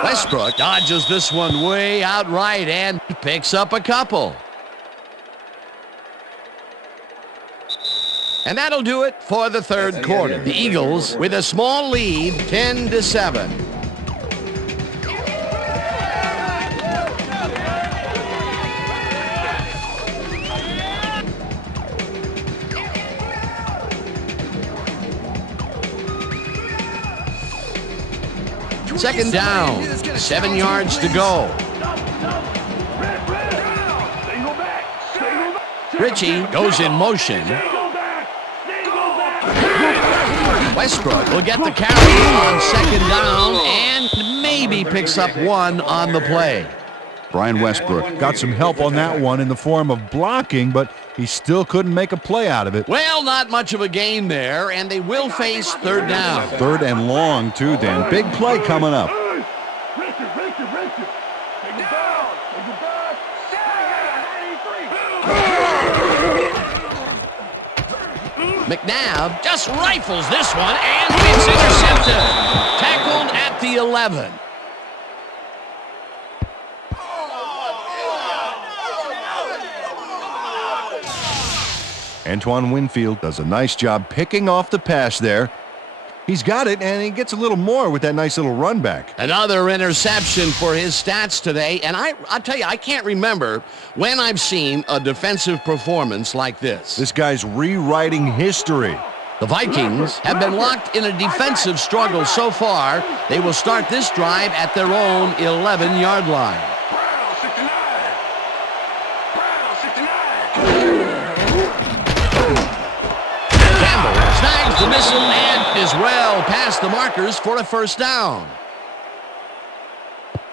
Westbrook dodges this one way out right and picks up a couple. And that'll do it for the 3rd quarter. The Eagles with a small lead, 10-7. Second down, 7 yards to go. Ritchie goes in motion. Westbrook will get the carry on 2nd down and maybe picks up one on the play. Brian Westbrook got some help on that one in the form of blocking, but he still couldn't make a play out of it. Well, not much of a gain there, and they will face 3rd down. 3rd and long, too, Dan. Big play coming up. McNabb just rifles this one, and it's intercepted. Tackled at the 11. Antoine Winfield does a nice job picking off the pass there. He's got it, and he gets a little more with that nice little run back. Another interception for his stats today, and I'll tell you, I can't remember when I've seen a defensive performance like this. This guy's rewriting history. The Vikings have been locked in a defensive struggle so far. They will start this drive at their own 11-yard line. Snags the missile and is well past the markers for a 1st down.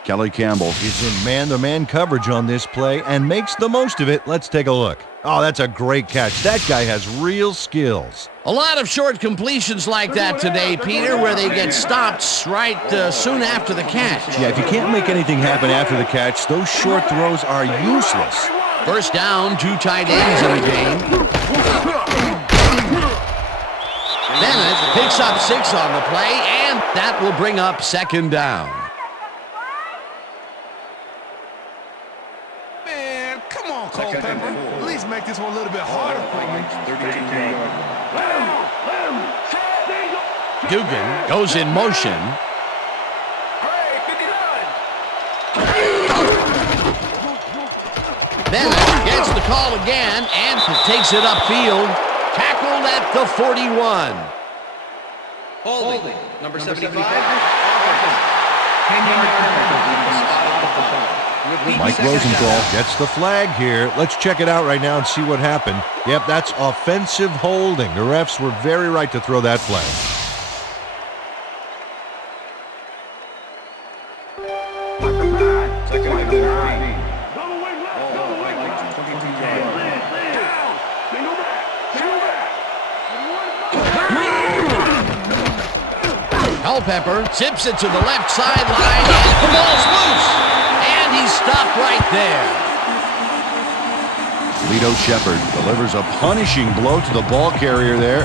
Kelly Campbell is in man-to-man coverage on this play and makes the most of it. Let's take a look. Oh, that's a great catch. That guy has real skills. A lot of short completions like that today, Peter, where they get stopped right soon after the catch. Yeah, if you can't make anything happen after the catch, those short throws are useless. 1st down, 2 tight ends in the game. Bennett picks up 6 on the play, and that will bring up 2nd down. Man, come on, Culpepper. At least make this one a little bit harder for me. Dugan goes in motion. Bennett gets the call again and takes it upfield. Tackled at the 41. Holding. Number 75. Mike Rosenthal gets the flag here. Let's check it out right now and see what happened. Yep, that's offensive holding. The refs were very right to throw that flag. Culpepper zips it to the left sideline, and the ball's loose, and he's stopped right there. Lito Shepard delivers a punishing blow to the ball carrier there.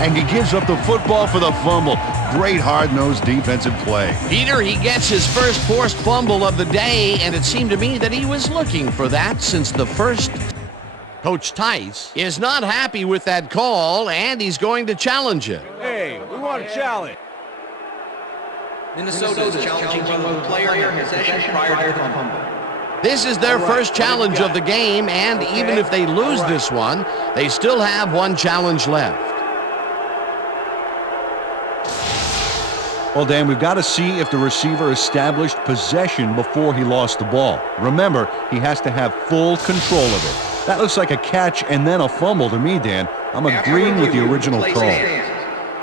and he gives up the football for the fumble. Great hard-nosed defensive play. Peter, he gets his first forced fumble of the day, and it seemed to me that he was looking for that since the first. Coach Tice is not happy with that call, and he's going to challenge it. Hey, we want a challenge. Minnesota is challenging one player in possession prior to the fumble. This is their first challenge of the game, and even if they lose this one, they still have one challenge left. Well, Dan, we've got to see if the receiver established possession before he lost the ball. Remember, he has to have full control of it. That looks like a catch and then a fumble to me, Dan. I'm agreeing with the original call.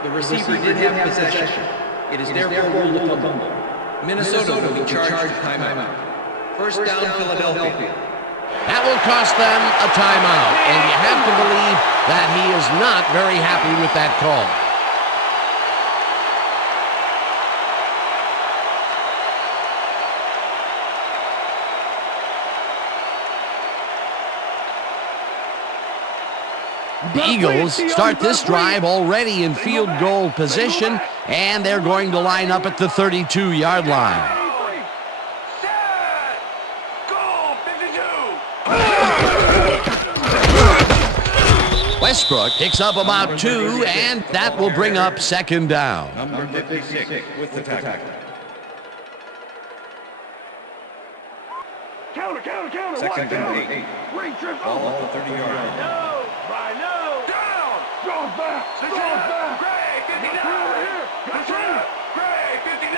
The receiver did have possession. It is therefore ruled a fumble. Minnesota will be charged timeout. First down, Philadelphia. That will cost them a timeout, and you have to believe that he is not very happy with that call. The Eagles start this drive already in field goal position, and they're going to line up at the 32-yard line. Westbrook picks up about 2, and that will bring up second down. Number 56 with the tackle. Counter. Second and 8. Great trip. Ball at the 30-yard line. No. Down. Draws back. Gray, 59. Over here. Gray, 59.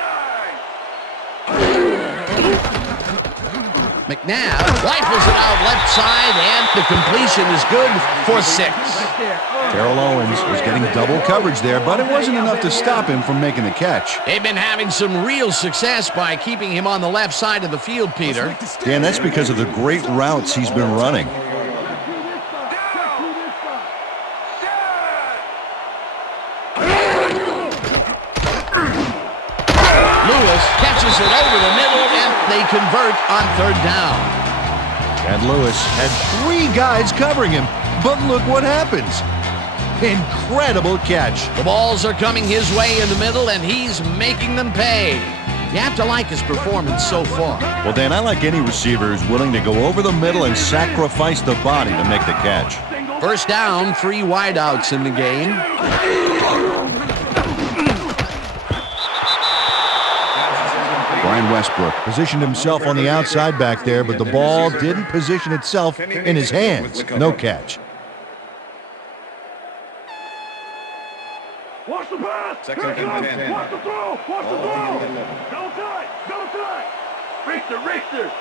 McNabb rifles it out left side, and the completion is good for 6. Terrell Owens was getting double coverage there, but it wasn't enough to stop him from making the catch. They've been having some real success by keeping him on the left side of the field, Peter. Dan, that's because of the great routes he's been running. Lewis catches it over the middle, and they convert on third down. And Lewis had 3 guys covering him, but look what happens. Incredible catch. The balls are coming his way in the middle, and he's making them pay. You have to like his performance so far. Well, Dan, I like any receiver who's willing to go over the middle and sacrifice the body to make the catch. First down, 3 wideouts in the game. Brian Westbrook positioned himself on the outside back there, but the ball didn't position itself in his hands. No catch. Watch the pass. Second and 10. Watch the throw. Double tight. Richter.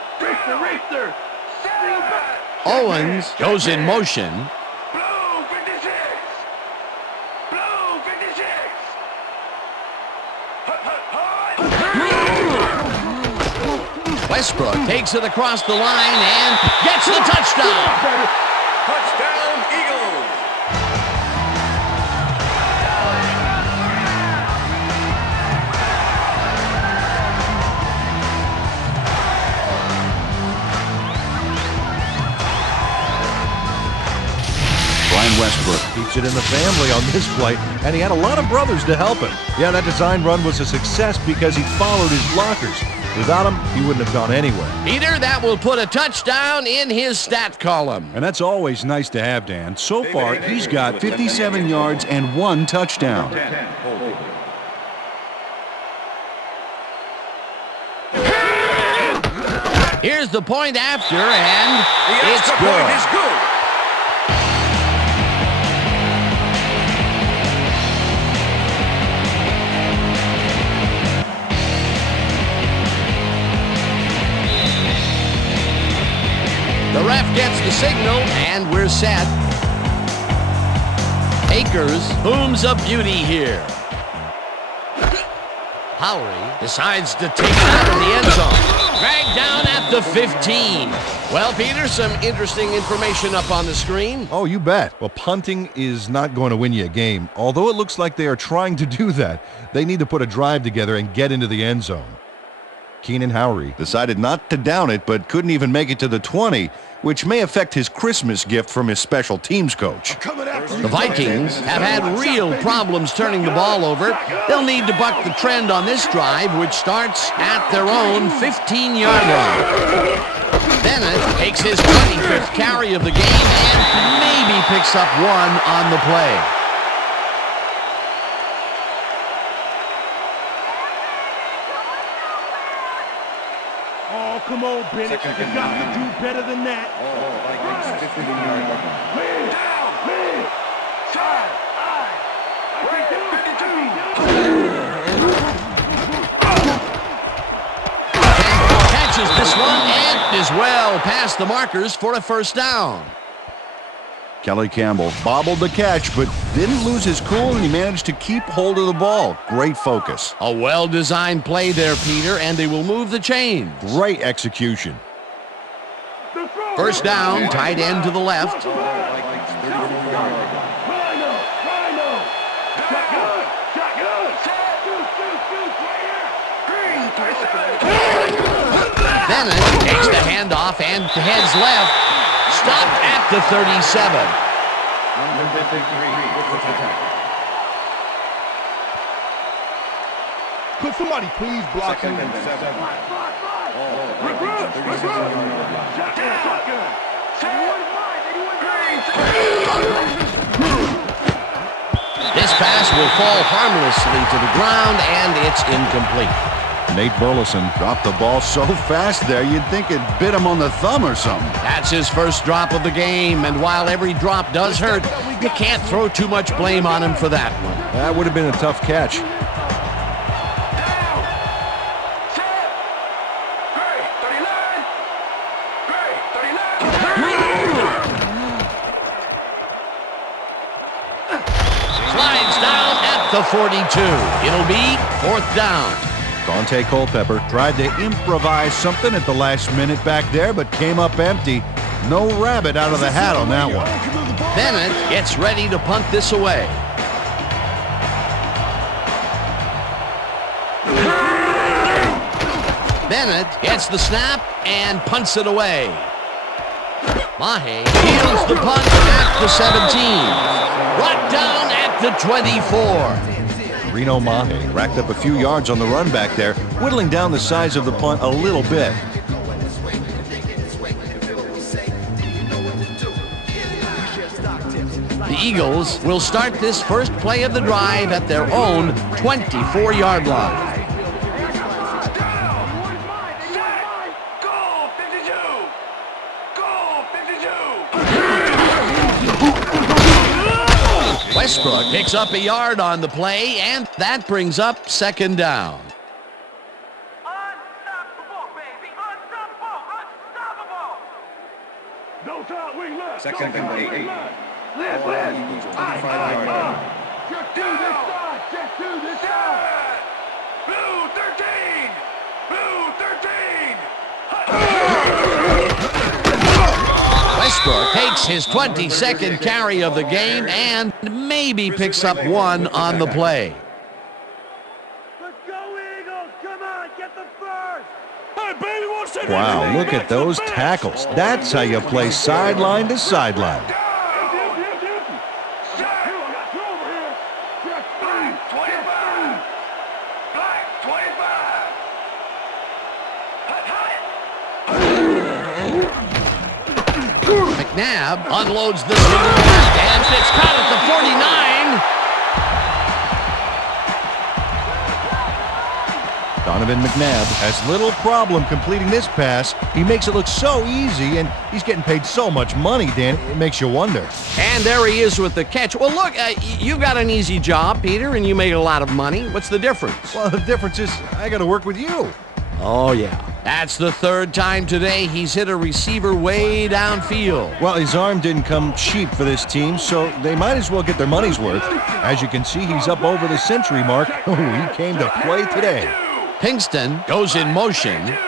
Owens goes in motion. Blue 56. Westbrook takes it across the line and gets the touchdown. Touchdown, Eagles. Brian Westbrook keeps it in the family on this play, and he had a lot of brothers to help him. Yeah, that design run was a success because he followed his blockers. Without him, he wouldn't have gone anywhere. Peter, that will put a touchdown in his stat column. And that's always nice to have, Dan. So far, he's got 57 yards and 1 touchdown. Here's the point after, and it's good. The ref gets the signal, and we're set. Akers booms a beauty here. Howery decides to take it out of the end zone. Dragged down at the 15. Well, Peter, some interesting information up on the screen. Oh, you bet. Well, punting is not going to win you a game. Although it looks like they are trying to do that, they need to put a drive together and get into the end zone. Keenan Howry decided not to down it, but couldn't even make it to the 20, which may affect his Christmas gift from his special teams coach. The Vikings have had real problems turning the ball over. They'll need to buck the trend on this drive, which starts at their own 15-yard line. Bennett takes his 25th carry of the game and maybe picks up one on the play. Oh, come on, Bennett. You got to do better than that. Man, down, man. Side, right there, 52. Catches this one and is well past the markers for a first down. Kelly Campbell bobbled the catch, but didn't lose his cool, and he managed to keep hold of the ball. Great focus. A well-designed play there, Peter, and they will move the chain. Great execution. First down, tight end to the left. Bennett takes the handoff and heads left. Stopped at the 37. Could somebody please block him? This pass will fall harmlessly to the ground, and it's incomplete. Nate Burleson dropped the ball so fast there, you'd think it bit him on the thumb or something. That's his first drop of the game, and while every drop does hurt, you can't throw too much blame on him for that one. That would have been a tough catch. Slides down at the 42. It'll be fourth down. Dante Culpepper tried to improvise something at the last minute back there, but came up empty. No rabbit out of the hat on that one. Bennett gets ready to punt this away. Bennett gets the snap and punts it away. Mahe fields the punt at the 17. Brought down at the 24. Reno Mahe racked up a few yards on the run back there, whittling down the size of the punt a little bit. The Eagles will start this first play of the drive at their own 24-yard line. Westbrook picks up a yard on the play, and that brings up second down. Unstoppable, baby. Unstoppable. Unstoppable. No time. We left. Second and 8. Left. Just do this side. Just do this side. Blue 13. Blue 13. Westbrook takes his 22nd carry of the game and maybe picks up one on the play. Let's go, Eagles. Come on, get the first. Hey, baby, what's that? Wow, look at those tackles. That's how you play sideline to sideline. McNabb unloads the single and it's caught at the 49. Donovan McNabb has little problem completing this pass. He makes it look so easy, and he's getting paid so much money, Dan, it makes you wonder. And there he is with the catch. Well, look, you got an easy job, Peter, and you made a lot of money. What's the difference? Well, the difference is I got to work with you. Oh, yeah. That's the third time today he's hit a receiver way downfield. Well, his arm didn't come cheap for this team, so they might as well get their money's worth. As you can see, he's up over the century mark. Oh, he came to play today. Pinkston goes in motion.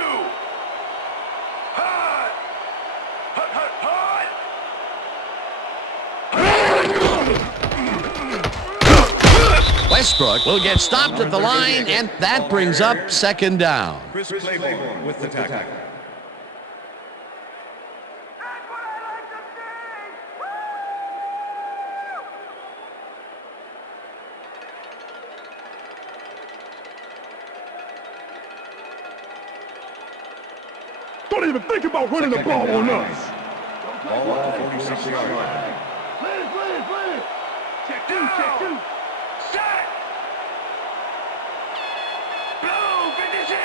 Westbrook will get stopped at the line, and that brings up second down. Chris Berman with the tackle. Don't even think about running the ball on us. Ball at the 46-yard line. Please. Check two. Set. Blue 56.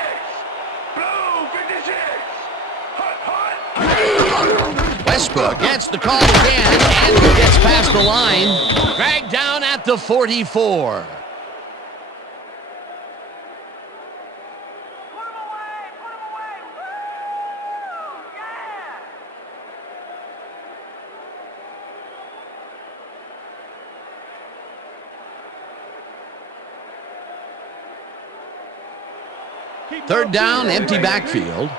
Hot. Westbrook gets the call again and gets past the line. Dragged down at the 44. Third down, empty backfield.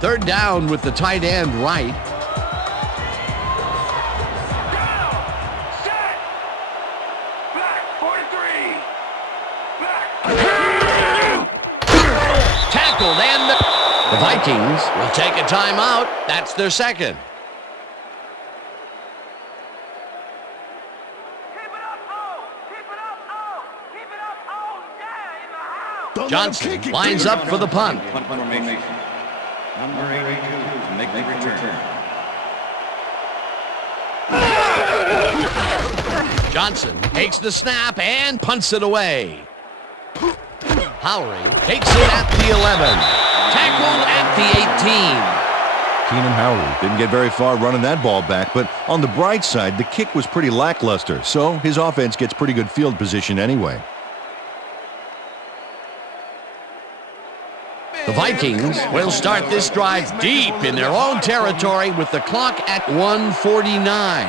Third down with the tight end right. Tackled, and the Vikings will take a timeout. That's their second. Johnson lines up for the punt. Punt formation. Number 82 to make the return. Johnson takes the snap and punts it away. Howry takes it at the 11. Tackled at the 18. Keenan Howry didn't get very far running that ball back, but on the bright side, the kick was pretty lackluster, so his offense gets pretty good field position anyway. The Vikings will start this drive deep in their own territory with the clock at 1:49.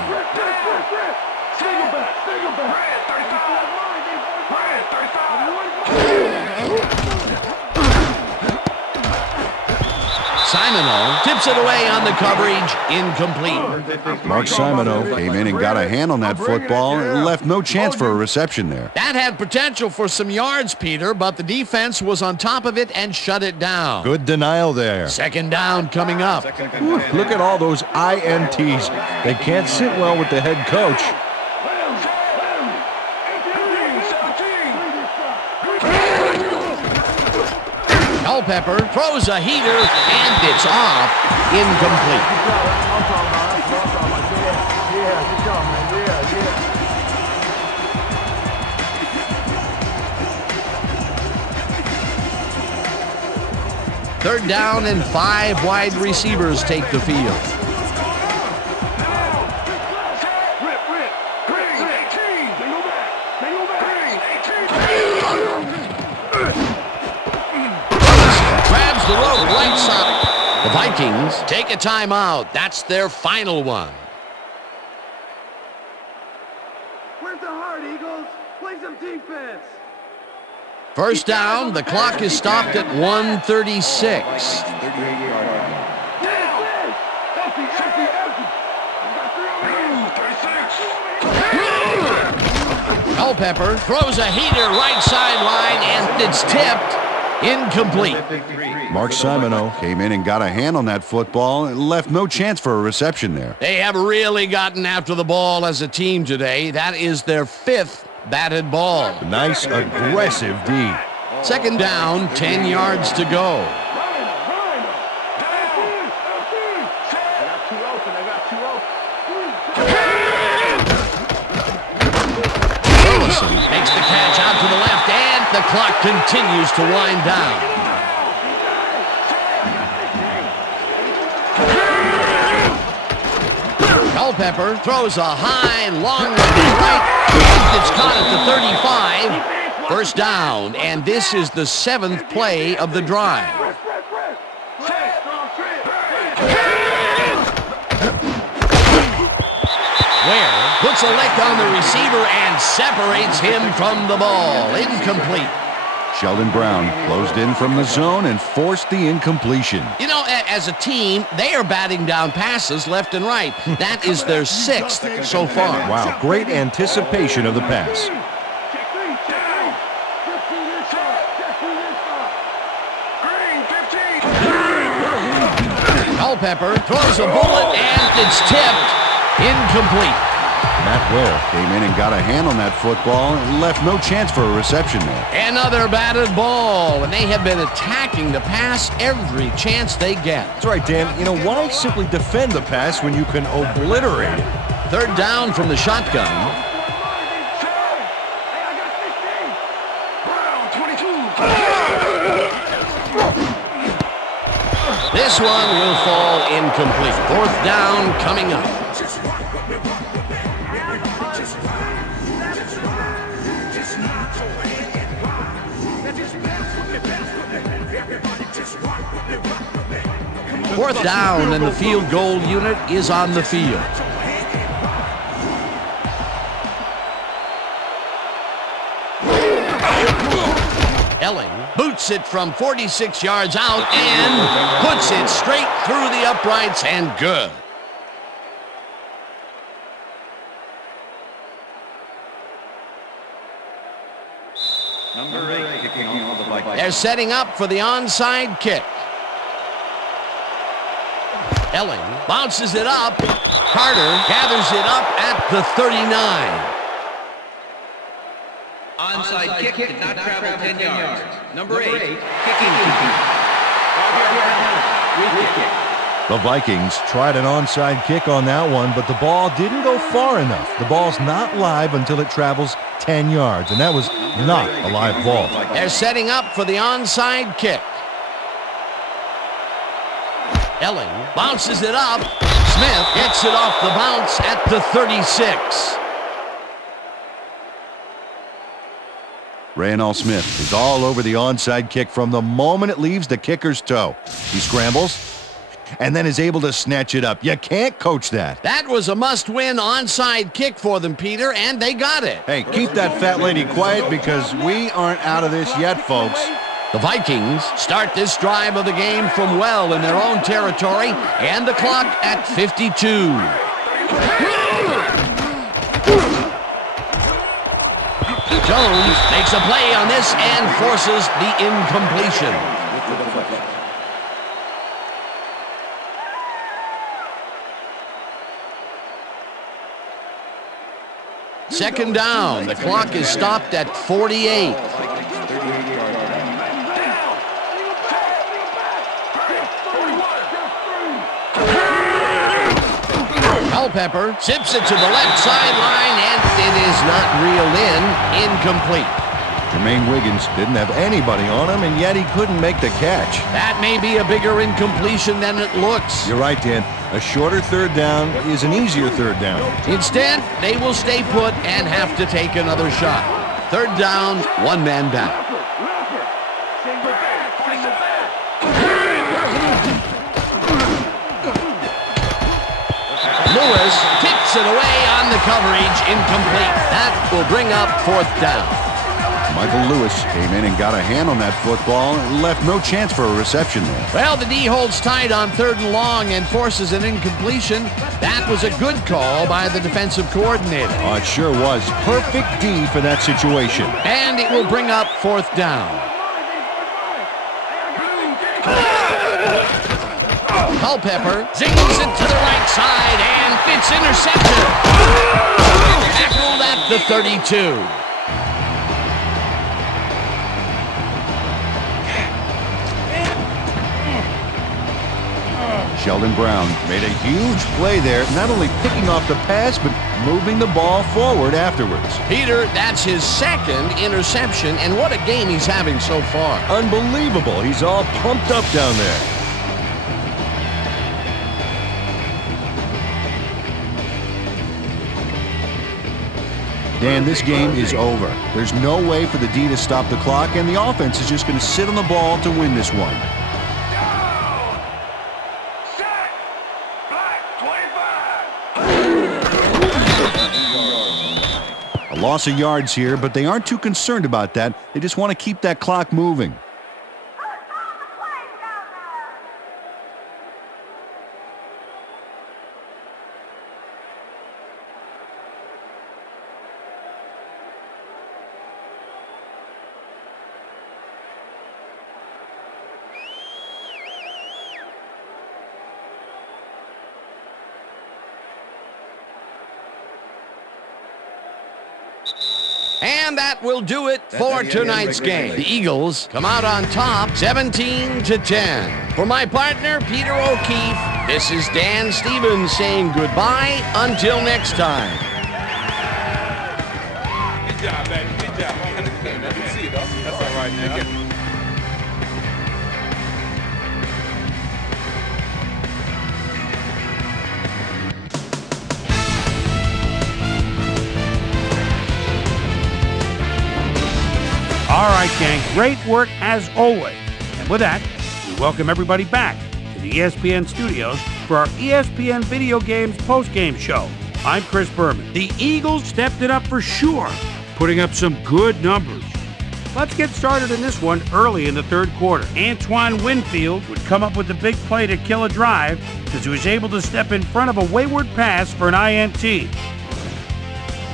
Simoneau tips it away on the coverage, incomplete. Mark Simoneau came in and got a hand on that football and left no chance for a reception there. That had potential for some yards, Peter, but the defense was on top of it and shut it down. Good denial there. Second down coming up. Look at all those INTs. They can't sit well with the head coach. Culpepper throws a heater, and it's off, incomplete. Third down and 5 wide receivers take the field. Grabs the rope right side. The Vikings take a timeout. That's their final one. Where's the heart, Eagles? Play some defense. First down, the clock is stopped at 1:36. Culpepper throws a heater right sideline, and it's tipped. Incomplete. Mark Simoneau came in and got a hand on that football and left no chance for a reception there. They have really gotten after the ball as a team today. That is their 5th batted ball. Nice, aggressive D. Second down, 10 yards to go. Burleson makes the catch out to the left, and the clock continues to wind down. Culpepper throws a high, long one to the right. It's caught at the 35. First down, and this is the 7th play of the drive. Gets a lick on the receiver and separates him from the ball. Incomplete. Sheldon Brown closed in from the zone and forced the incompletion. You know, as a team, they are batting down passes left and right. That is their 6th so far. Wow, great anticipation of the pass. Culpepper throws a bullet and it's tipped. Incomplete. Matt Ware came in and got a hand on that football and left no chance for a reception there. Another batted ball, and they have been attacking the pass every chance they get. That's right, Dan. You know, why simply defend the pass when you can obliterate it? 3rd down from the shotgun. This one will fall incomplete. 4th down coming up. Fourth down, and the field goal unit is on the field. Elling boots it from 46 yards out and puts it straight through the uprights and good. Number 8 kicking off the Vikings. They're setting up for the onside kick. Elling bounces it up. Carter gathers it up at the 39. Onside kick did not travel 10 yards. Number 8, kicking. 5-yard kick. The Vikings tried an onside kick on that one, but the ball didn't go far enough. The ball's not live until it travels 10 yards, and that was not a live ball. They're setting up for the onside kick. Elling bounces it up. Smith gets it off the bounce at the 36. Raynal Smith is all over the onside kick from the moment it leaves the kicker's toe. He scrambles and then is able to snatch it up. You can't coach that. That was a must-win onside kick for them, Peter, and they got it. Hey, keep that fat lady quiet because we aren't out of this yet, folks. The Vikings start this drive of the game from well in their own territory, and the clock at 52. Jones makes a play on this and forces the incompletion. Second down. The clock is stopped at 48. Culpepper zips it to the left sideline, and it is not reeled in. Incomplete. Jermaine Wiggins didn't have anybody on him, and yet he couldn't make the catch. That may be a bigger incompletion than it looks. You're right, Dan. A shorter third down is an easier third down. Instead, they will stay put and have to take another shot. Third down, one man down. Lewis tips it away on the coverage, incomplete. That will bring up fourth down. Michael Lewis came in and got a hand on that football and left no chance for a reception there. Well, the D holds tight on third and long and forces an incompletion. That was a good call by the defensive coordinator. Oh, it sure was. Perfect D for that situation. And it will bring up fourth down. Culpepper zings it to the right side and it's intercepted. Tackled at the 32. Sheldon Brown made a huge play there, not only picking off the pass, but moving the ball forward afterwards. Peter, that's his second interception, and what a game he's having so far. Unbelievable. He's all pumped up down there. Dan, this game is over. There's no way for the D to stop the clock, and the offense is just going to sit on the ball to win this one. Loss of yards here, but they aren't too concerned about that. They just want to keep that clock moving. And that will do it for tonight's game. The Eagles come out on top 17-10. For my partner, Peter O'Keefe, this is Dan Stevens saying goodbye until next time. Good job, baby. Good job. I can see it, though. That's all right, man. All right, gang, great work as always. And with that, we welcome everybody back to the ESPN studios for our ESPN Video Games postgame show. I'm Chris Berman. The Eagles stepped it up for sure, putting up some good numbers. Let's get started in this one early in the third quarter. Antoine Winfield would come up with the big play to kill a drive because he was able to step in front of a wayward pass for an INT.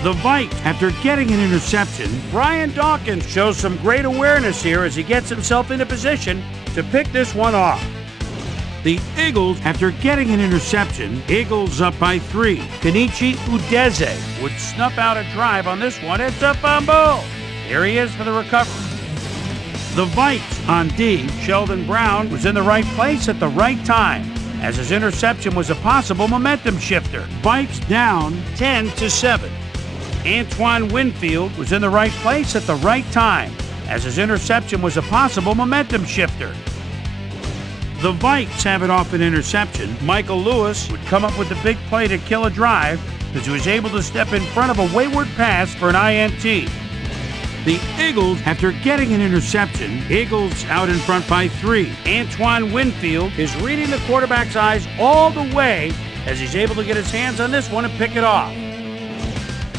The Vikes, after getting an interception, Brian Dawkins shows some great awareness here as he gets himself into position to pick this one off. The Eagles, after getting an interception, Eagles up by 3. Kenichi Udeze would snuff out a drive on this one. It's a fumble. Here he is for the recovery. The Vikes on D, Sheldon Brown was in the right place at the right time, as his interception was a possible momentum shifter. Vikes down 10-7. Antoine Winfield was in the right place at the right time, as his interception was a possible momentum shifter. The Vikes have it off an interception. Michael Lewis would come up with the big play to kill a drive because he was able to step in front of a wayward pass for an INT. The Eagles, after getting an interception, Eagles out in front by 3. Antoine Winfield is reading the quarterback's eyes all the way as he's able to get his hands on this one and pick it off.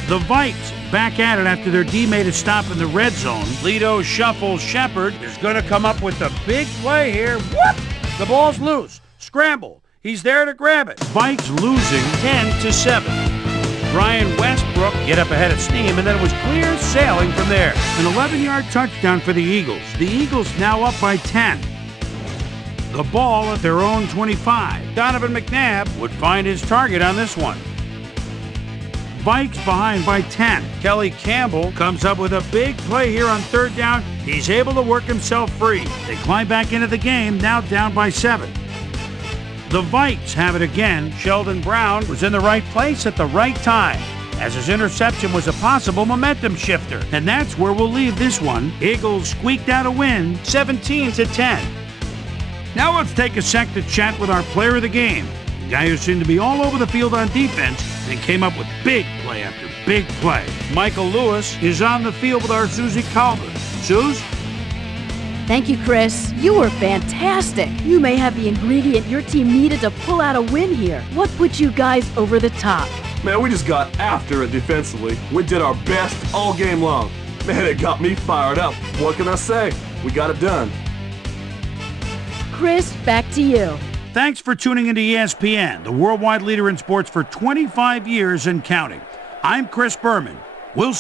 The Vikes back at it after their D made a stop in the red zone. Lido Shuffle Shepard is going to come up with the big play here. Whoop! The ball's loose. Scramble. He's there to grab it. Vikes losing 10-7. Brian Westbrook get up ahead of steam, and then it was clear sailing from there. An 11-yard touchdown for the Eagles. The Eagles now up by 10. The ball at their own 25. Donovan McNabb would find his target on this one. Vikes behind by 10. Kelly Campbell comes up with a big play here on third down. He's able to work himself free. They climb back into the game, now down by 7. The Vikes have it again. Sheldon Brown was in the right place at the right time, as his interception was a possible momentum shifter. And that's where we'll leave this one. Eagles squeaked out a win, 17-10. Now let's take a sec to chat with our player of the game, the guy who seemed to be all over the field on defense and came up with big play after big play. Michael Lewis is on the field with our Suzy Kolber. Suze? Thank you, Chris. You were fantastic. You may have the ingredient your team needed to pull out a win here. What put you guys over the top? Man, we just got after it defensively. We did our best all game long. Man, it got me fired up. What can I say? We got it done. Chris, back to you. Thanks for tuning into ESPN, the worldwide leader in sports for 25 years and counting. I'm Chris Berman. We'll see